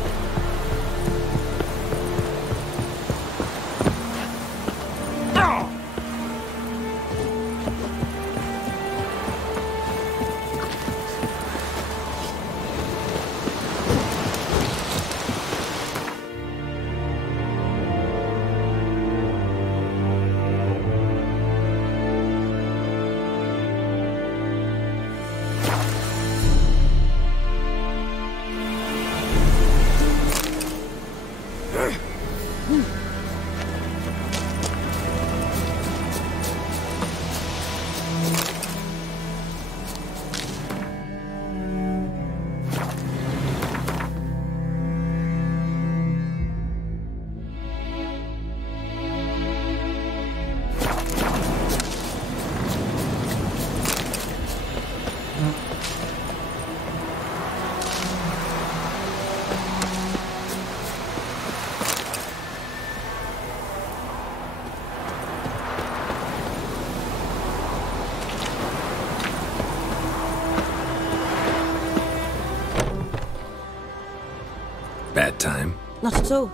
Bad time? Not at all.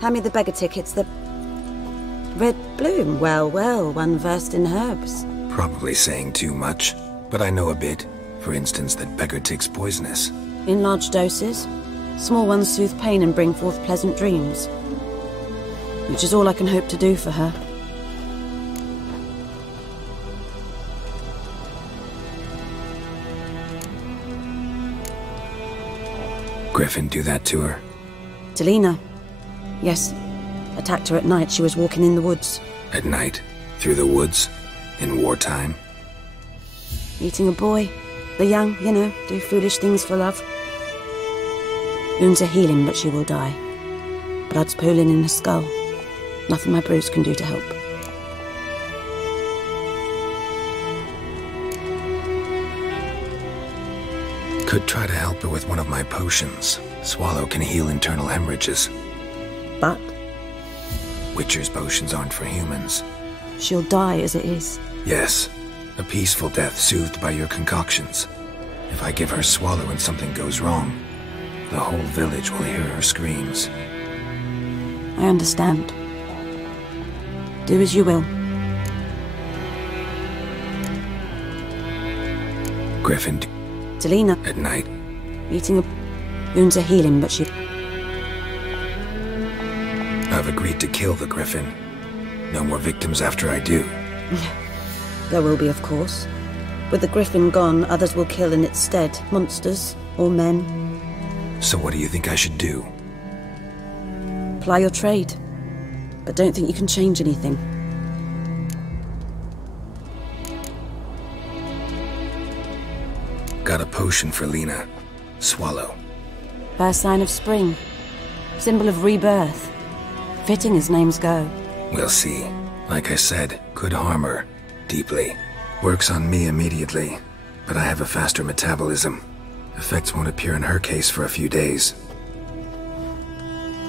Hand me the beggar tickets, the... Red bloom. Well, well, one versed in herbs. Probably saying too much, but I know a bit. For instance, that beggar tick's poisonous. In large doses. Small ones soothe pain and bring forth pleasant dreams. Which is all I can hope to do for her. Griffin do that to her? Delina. Yes. Attacked her at night. She was walking in the woods. At night? Through the woods? In wartime? Eating a boy. The young, you know, do foolish things for love. Wounds are healing, but she will die. Blood's pooling in her skull. Nothing my bruise can do to help. Could try to help her with one of my potions. Swallow can heal internal hemorrhages. But? Witcher's potions aren't for humans. She'll die as it is. Yes. A peaceful death soothed by your concoctions. If I give her Swallow and something goes wrong, the whole village will hear her screams. I understand. Do as you will. Griffin. Delina. At night. Eating a... Wounds are healing, but she... I've agreed to kill the Griffin. No more victims after I do. There will be, of course. With the Griffin gone, others will kill in its stead. Monsters, or men. So what do you think I should do? Ply your trade. But don't think you can change anything. Got a potion for Lena. Swallow. First sign of spring. Symbol of rebirth. Fitting his names go. We'll see. Like I said, could harm her. Deeply. Works on me immediately, but I have a faster metabolism. Effects won't appear in her case for a few days.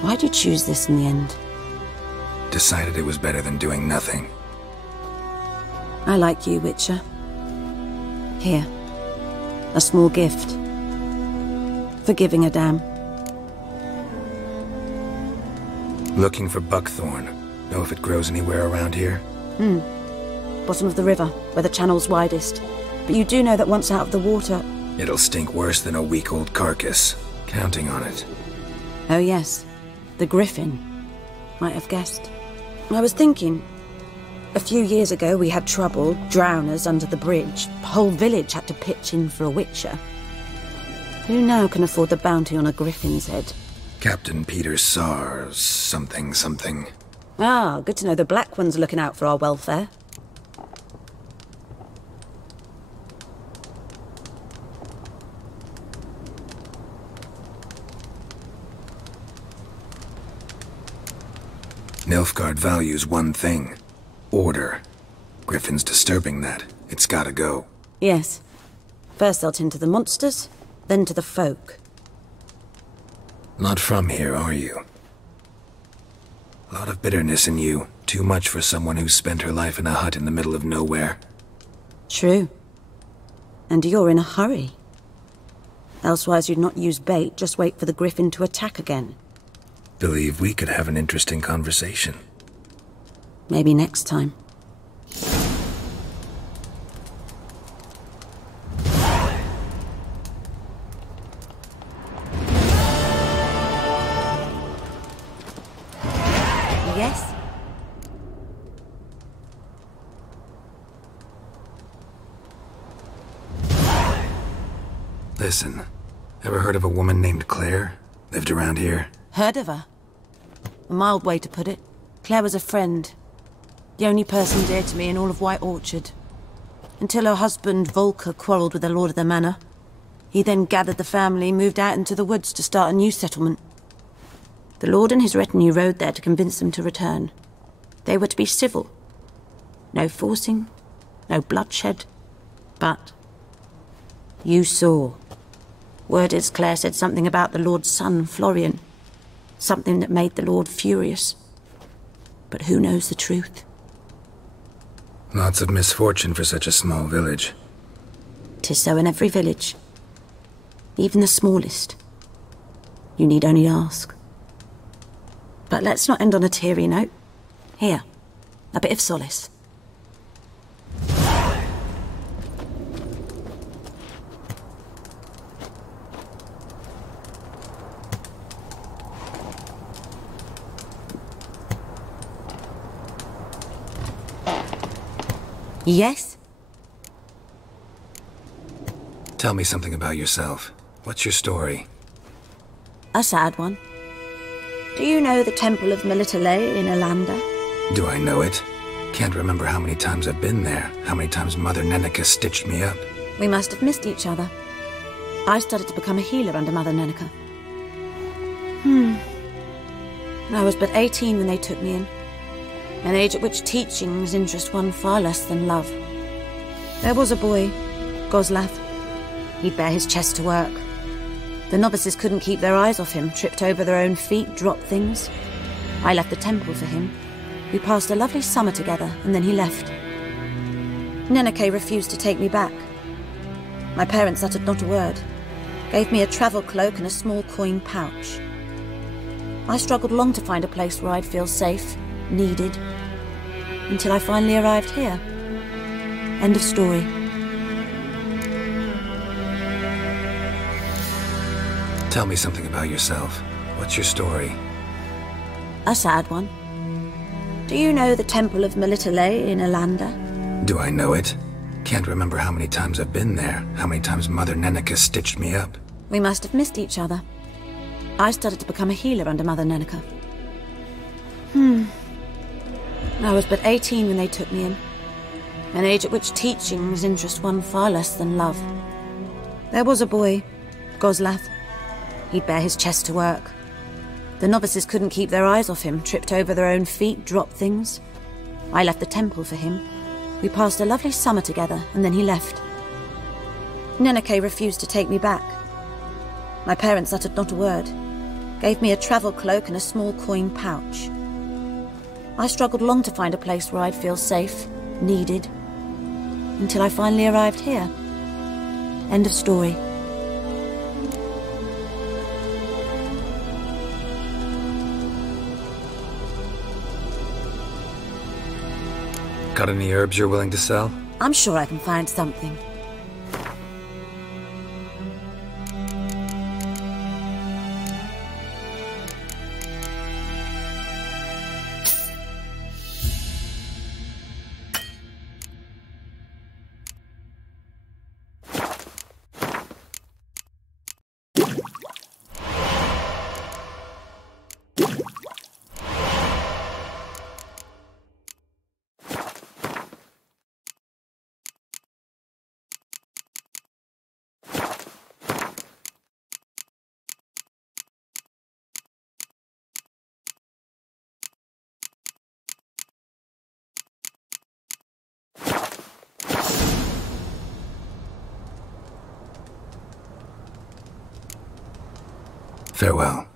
Why'd you choose this in the end? Decided it was better than doing nothing. I like you, Witcher. Here. A small gift. For giving a damn. Looking for buckthorn. Know if it grows anywhere around here? Bottom of the river, where the channel's widest. But you do know that once out of the water... It'll stink worse than a week-old carcass. Counting on it. Oh yes. The griffin. Might have guessed. I was thinking... A few years ago we had trouble, drowners under the bridge. The whole village had to pitch in for a witcher. Who now can afford the bounty on a griffin's head? Captain Peter Sars, something. Ah, good to know the Black One's looking out for our welfare. Nilfgaard values one thing. Order. Griffin's disturbing that. It's gotta go. Yes. First they'll tend to the monsters, then to the folk. Not from here, are you? A lot of bitterness in you. Too much for someone who spent her life in a hut in the middle of nowhere. True. And you're in a hurry. Elsewise you'd not use bait, just wait for the griffin to attack again. Believe we could have an interesting conversation. Maybe next time. Yes? Listen, ever heard of a woman named Claire? Lived around here? Heard of her? A mild way to put it. Claire was a friend. The only person dear to me in all of White Orchard. Until her husband, Volker, quarrelled with the lord of the manor. He then gathered the family, moved out into the woods to start a new settlement. The lord and his retinue rode there to convince them to return. They were to be civil. No forcing, no bloodshed. But... you saw. Word is Claire said something about the lord's son, Florian. Something that made the lord furious. But who knows the truth? Lots of misfortune for such a small village. 'Tis so in every village. Even the smallest. You need only ask. But let's not end on a teary note. Here, a bit of solace. Yes? Tell me something about yourself. What's your story? A sad one. Do you know the Temple of Melitele in Alanda? Do I know it? Can't remember how many times I've been there, how many times Mother Neneka stitched me up. We must have missed each other. I started to become a healer under Mother Neneka. I was but 18 when they took me in. An age at which teachings interest one far less than love. There was a boy, Goslav. He'd bare his chest to work. The novices couldn't keep their eyes off him, tripped over their own feet, dropped things. I left the temple for him. We passed a lovely summer together, and then he left. Neneke refused to take me back. My parents uttered not a word, gave me a travel cloak and a small coin pouch. I struggled long to find a place where I'd feel safe, needed, until I finally arrived here. End of story. Tell me something about yourself. What's your story? A sad one. Do you know the Temple of Melitele in Alanda? Do I know it? Can't remember how many times I've been there, how many times Mother Neneka stitched me up. We must have missed each other. I started to become a healer under Mother Neneka. I was but 18 when they took me in. An age at which teachings interest one far less than love. There was a boy, Goslav. He'd bare his chest to work. The novices couldn't keep their eyes off him, tripped over their own feet, dropped things. I left the temple for him. We passed a lovely summer together, and then he left. Neneke refused to take me back. My parents uttered not a word, gave me a travel cloak and a small coin pouch. I struggled long to find a place where I'd feel safe, needed, until I finally arrived here. End of story. Got any herbs you're willing to sell? I'm sure I can find something. Farewell.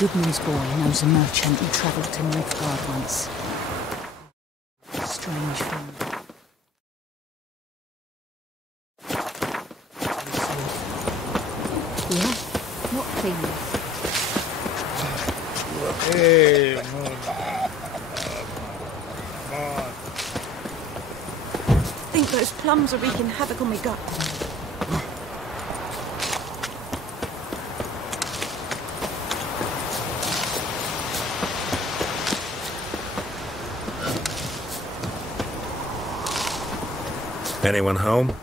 Goodman's boy knows a merchant who travelled to Nilfgaard once. Strange thing. things. Hey, I think those plums are wreaking havoc on my gut. Anyone home?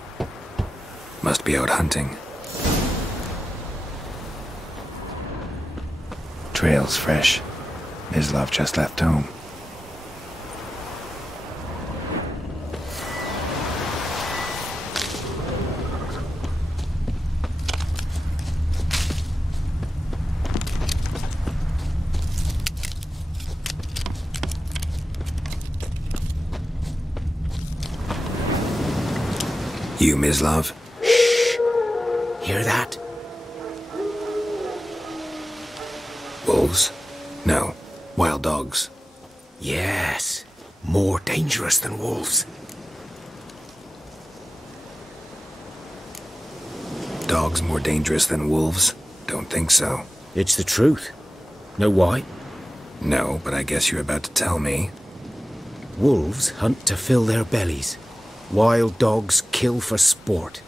Must be out hunting. Trail's fresh. Mislav just left home. You, Mislav? Shh! Hear that? Wolves? No. Wild dogs. Yes. More dangerous than wolves. Dogs more dangerous than wolves? Don't think so. It's the truth. Know why? No, but I guess you're about to tell me. Wolves hunt to fill their bellies. Wild dogs kill for sport.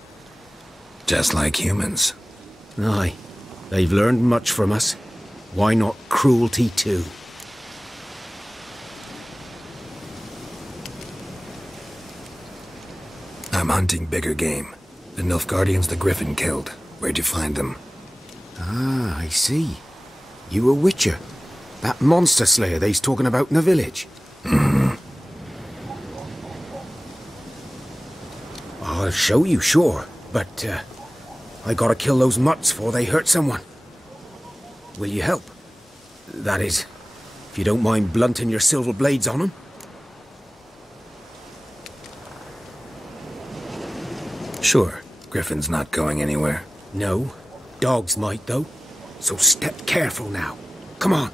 Just like humans. Aye. They've learned much from us. Why not cruelty too? I'm hunting bigger game. The Nilfgaardians the Griffin killed. Where'd you find them? Ah, I see. You a witcher. That monster slayer they's talking about in the village. I'll show you, sure. But, I gotta kill those mutts before they hurt someone. Will you help? That is, if you don't mind blunting your silver blades on them. Sure. Griffin's not going anywhere. No. Dogs might, though. So step careful now. Come on.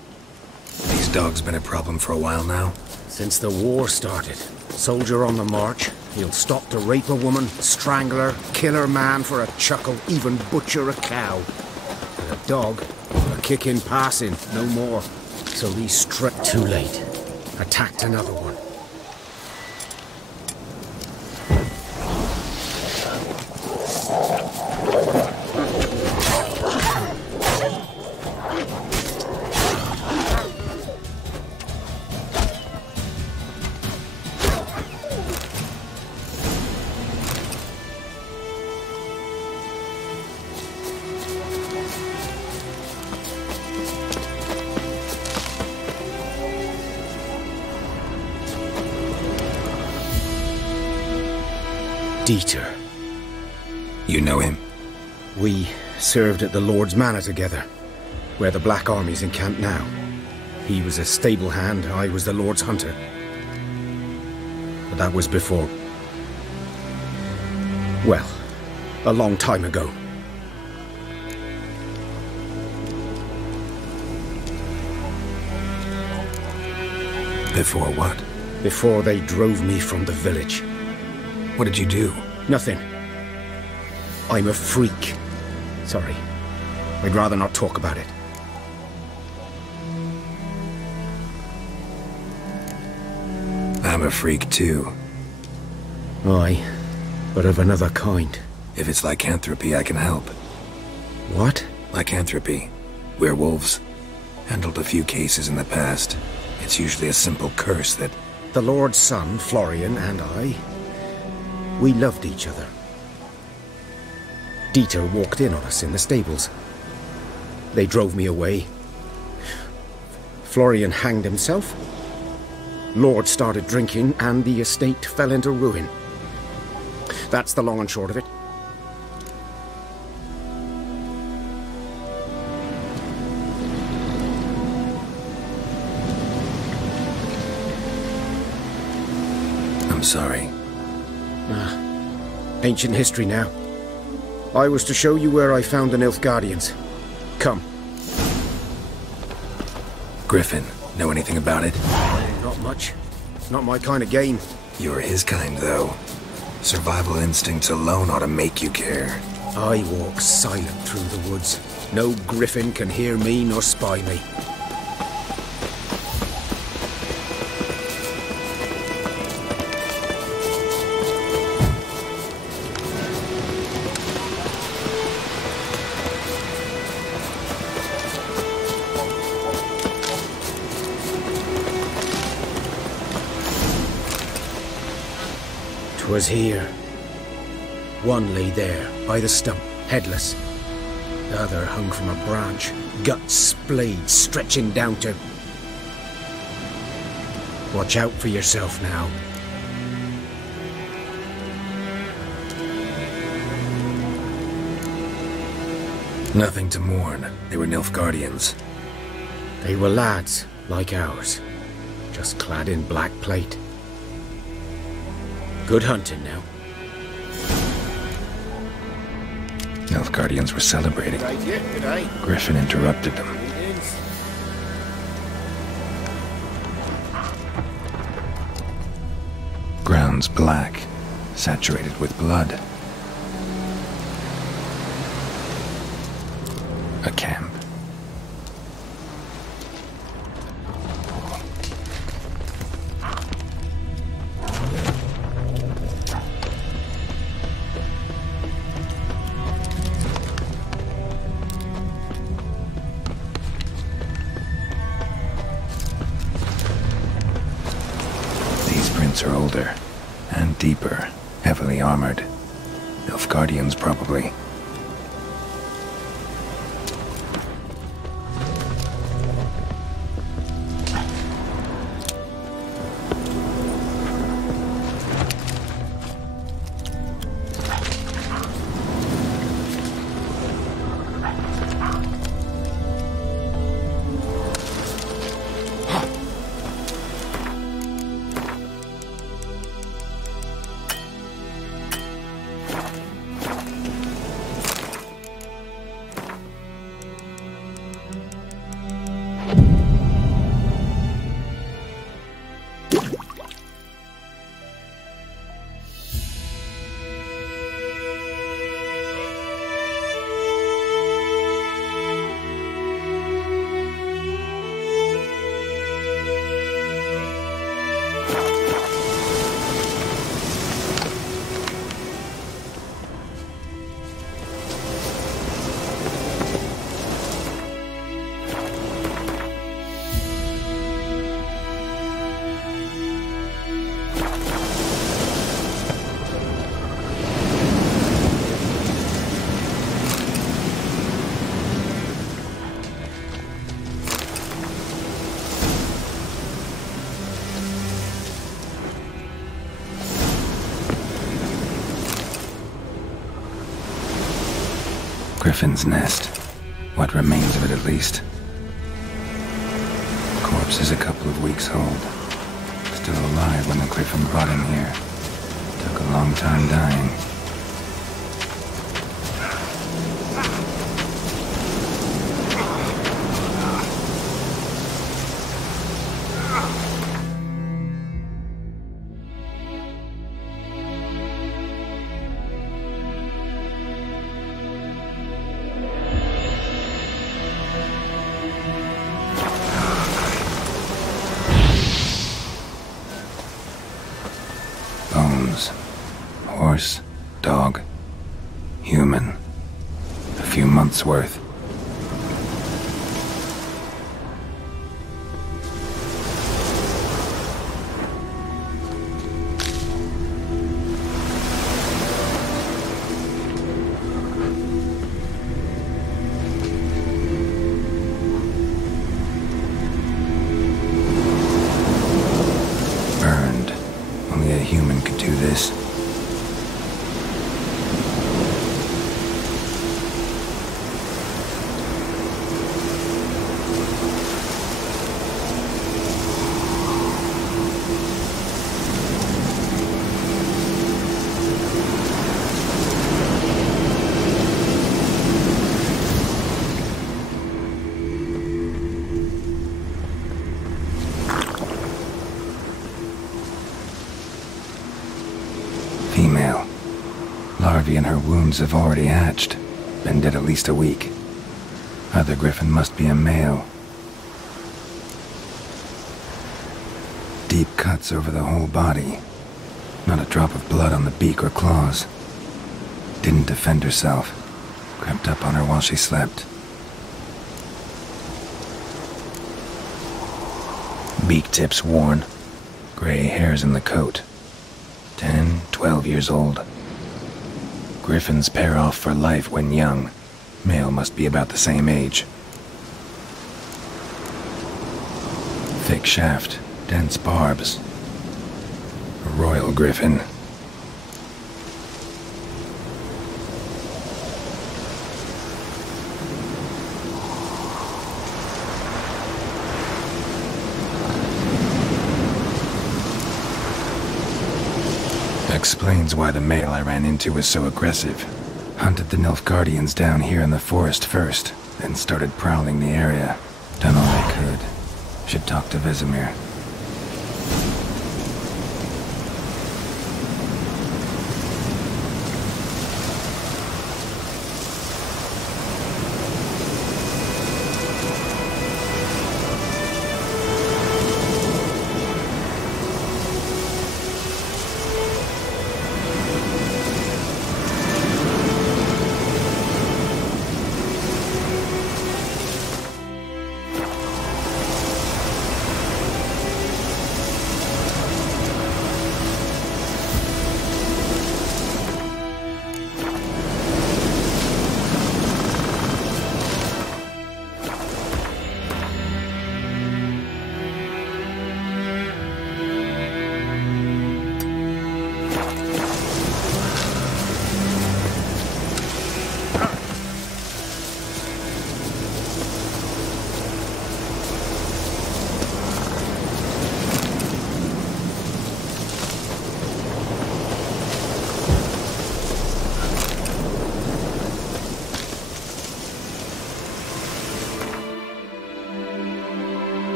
These dogs been a problem for a while now? Since the war started. Soldier on the march. He'll stop to rape a woman, strangle her, kill her man for a chuckle, even butcher a cow. And a dog, a kick in passing, no more. So he struck too late. Attacked another one. Dieter. You know him? We served at the Lord's Manor together, where the Black Army's encamped now. He was a stable hand, I was the Lord's hunter. But that was before... well, a long time ago. Before what? Before they drove me from the village. What did you do? Nothing. I'm a freak. Sorry. I'd rather not talk about it. I'm a freak too. Aye, but of another kind. If it's lycanthropy, I can help. What? Lycanthropy. Werewolves. Handled a few cases in the past. It's usually a simple curse that... The Lord's son, Florian, and I... we loved each other. Dieter walked in on us in the stables. They drove me away. Florian hanged himself. Lord started drinking, and the estate fell into ruin. That's the long and short of it. I'm sorry. Ancient history now. I was to show you where I found the Nilfgaardians. Come. Griffin, know anything about it? Not much. Not my kind of game. You're his kind, though. Survival instincts alone ought to make you care. I walk silent through the woods. No griffin can hear me nor spy me. Was here. One lay there, by the stump, headless. The other hung from a branch, guts splayed, stretching down to... Watch out for yourself now. Nothing to mourn. They were Nilfgaardians. They were lads, like ours, just clad in black plate. Good hunting now. Nilfgaardians were celebrating. Griffin interrupted them. Ground's black, saturated with blood. A camp. Are older and deeper, heavily armored. Nilfgaardians, probably. Griffin's nest. What remains of it, at least. Corpse is a couple of weeks old. Still alive when the Griffin brought him here. Took a long time dying. Horse, dog, human. A few months' worth. Burned. Only a human could do this. Larvae in her wounds have already hatched. Been dead at least a week. Other griffin must be a male. Deep cuts over the whole body. Not a drop of blood on the beak or claws. Didn't defend herself. Crept up on her while she slept. Beak tips worn. Gray hairs in the coat. 10, 12 years old. Griffins pair off for life when young. Male must be about the same age. Thick shaft, dense barbs. A royal griffin. Explains why the male I ran into was so aggressive. Hunted the Nilfgaardians down here in the forest first, then started prowling the area. Done all I could. Should talk to Vesemir.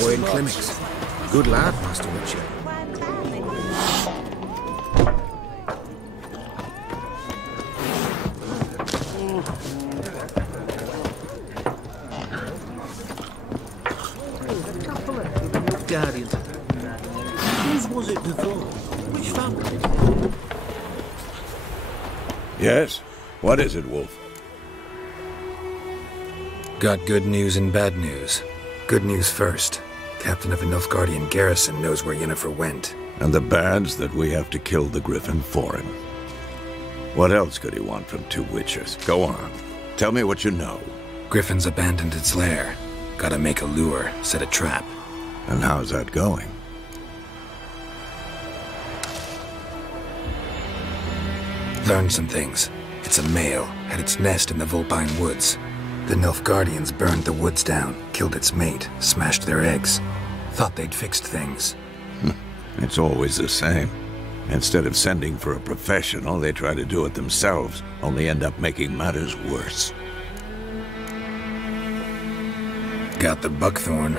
Boy in clinics. Good lad, Master Witcher. Guardians. Whose was it before? Which family? Yes? What is it, Wolf? Got good news and bad news. Good news first. Captain of a Nilfgaardian garrison knows where Yennefer went. And the bad's that we have to kill the Griffin for him. What else could he want from two Witchers? Go on. Tell me what you know. Griffin's abandoned its lair. Gotta make a lure, set a trap. And how's that going? Learned some things. It's a male, had its nest in the Vulpine Woods. The Nilfgaardians burned the woods down, killed its mate, smashed their eggs. Thought they'd fixed things. It's always the same. Instead of sending for a professional, they try to do it themselves, only end up making matters worse. Got the buckthorn.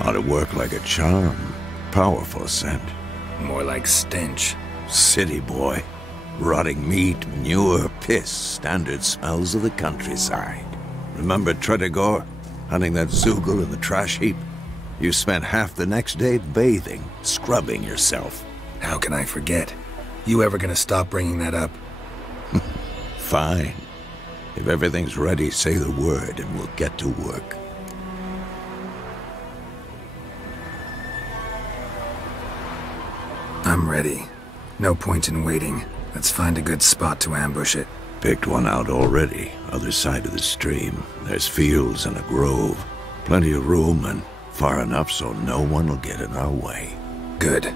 Ought to work like a charm. Powerful scent. More like stench. City boy. Rotting meat, manure, piss, standard smells of the countryside. Remember Tredegor? Hunting that Zoogle in the trash heap? You spent half the next day bathing, scrubbing yourself. How can I forget? You ever gonna stop bringing that up? Fine. If everything's ready, say the word and we'll get to work. I'm ready. No point in waiting. Let's find a good spot to ambush it. Picked one out already, other side of the stream. There's fields and a grove. Plenty of room and far enough so no one will get in our way. Good.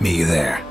Meet you there.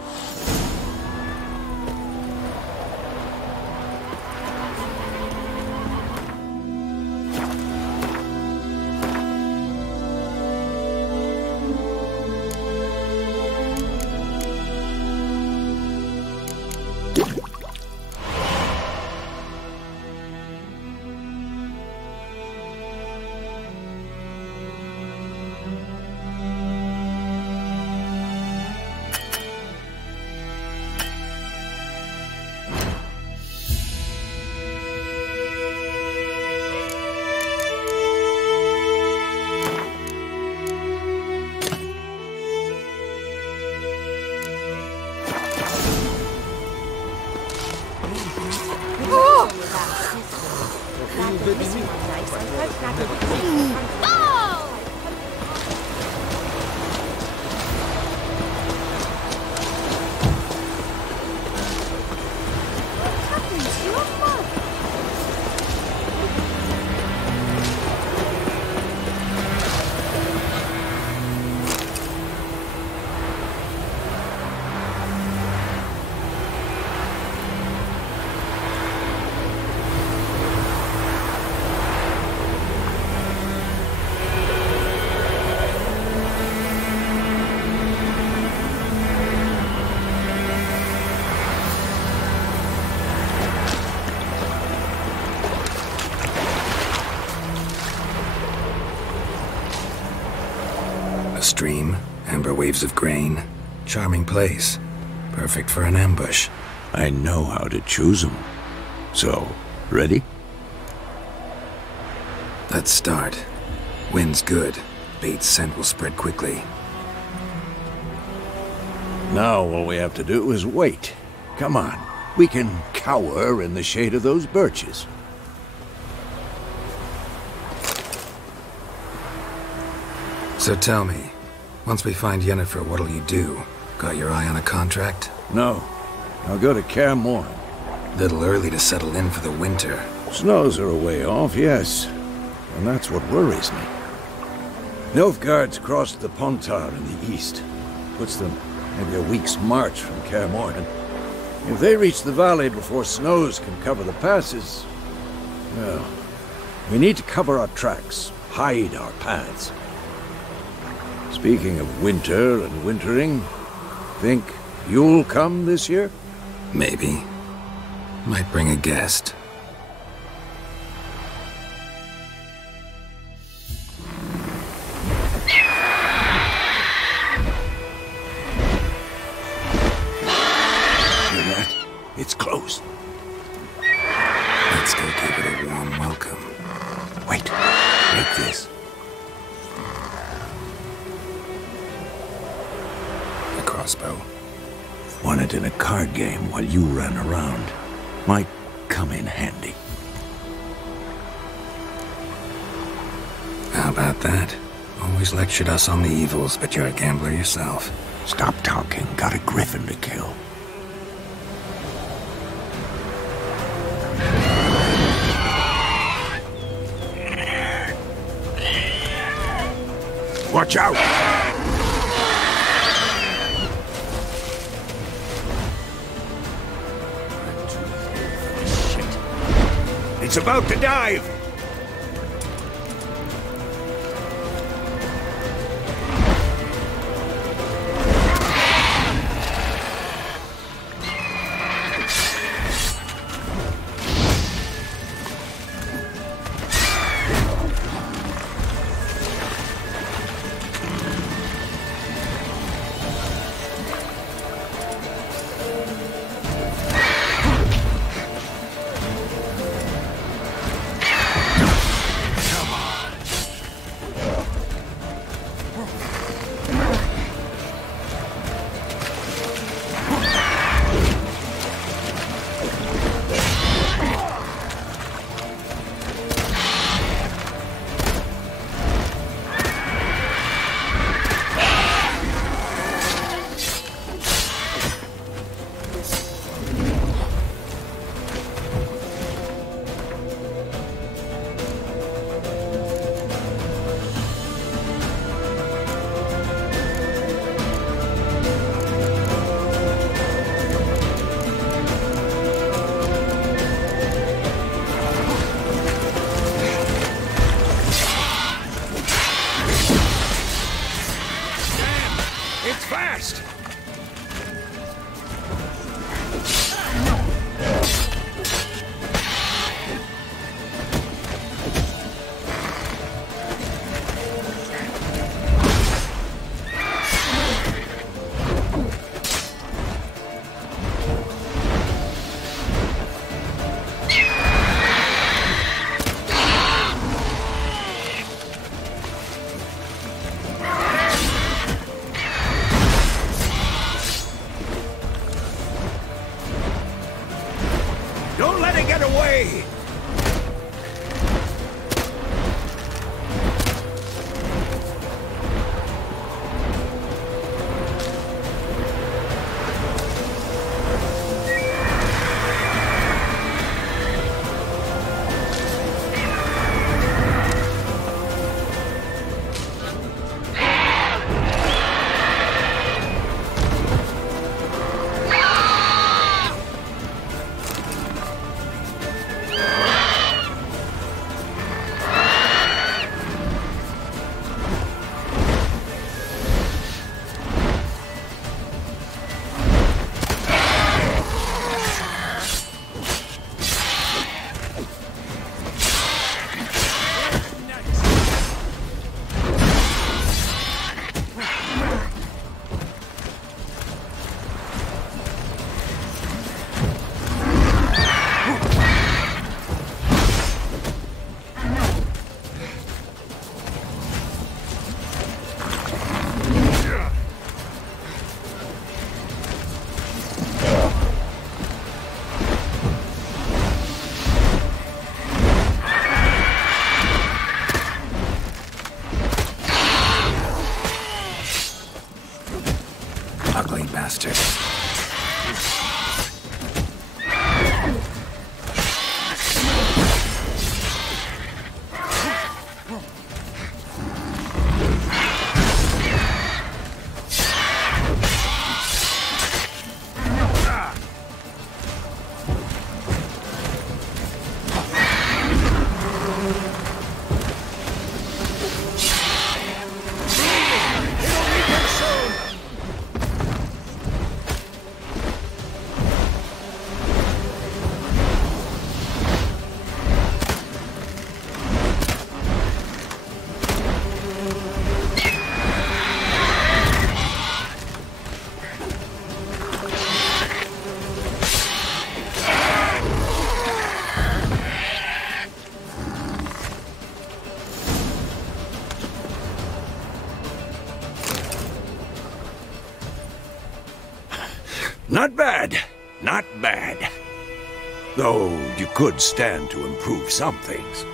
Stream, amber waves of grain. Charming place. Perfect for an ambush. I know how to choose them. So, ready? Let's start. Wind's good. Bait's scent will spread quickly. Now all we have to do is wait. Come on. We can cower in the shade of those birches. So tell me, once we find Yennefer, what'll you do? Got your eye on a contract? No. I'll go to Kaer Morhen. Little early to settle in for the winter. Snows are a way off, yes. And that's what worries me. Nilfgaard's crossed the Pontar in the east. Puts them maybe a week's march from Kaer Morhen. If they reach the valley before snows can cover the passes, well, we need to cover our tracks, hide our paths. Speaking of winter and wintering, think you'll come this year? Maybe. Might bring a guest. Hear that? It's close. Let's go give it a warm welcome. Wait, take this. A crossbow. Won it in a card game while you ran around. Might come in handy. How about that? Always lectured us on the evils, but you're a gambler yourself. Stop talking. Got a griffin to kill. Watch out! It's about to dive! ugly bastard. Not bad. Not bad. Though you could stand to improve some things.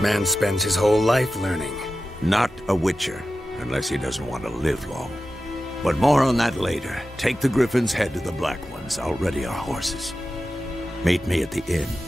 Man spends his whole life learning. Not a witcher, unless he doesn't want to live long. But more on that later. Take the Griffin's head to the Black Ones. I'll ready our horses. Meet me at the inn.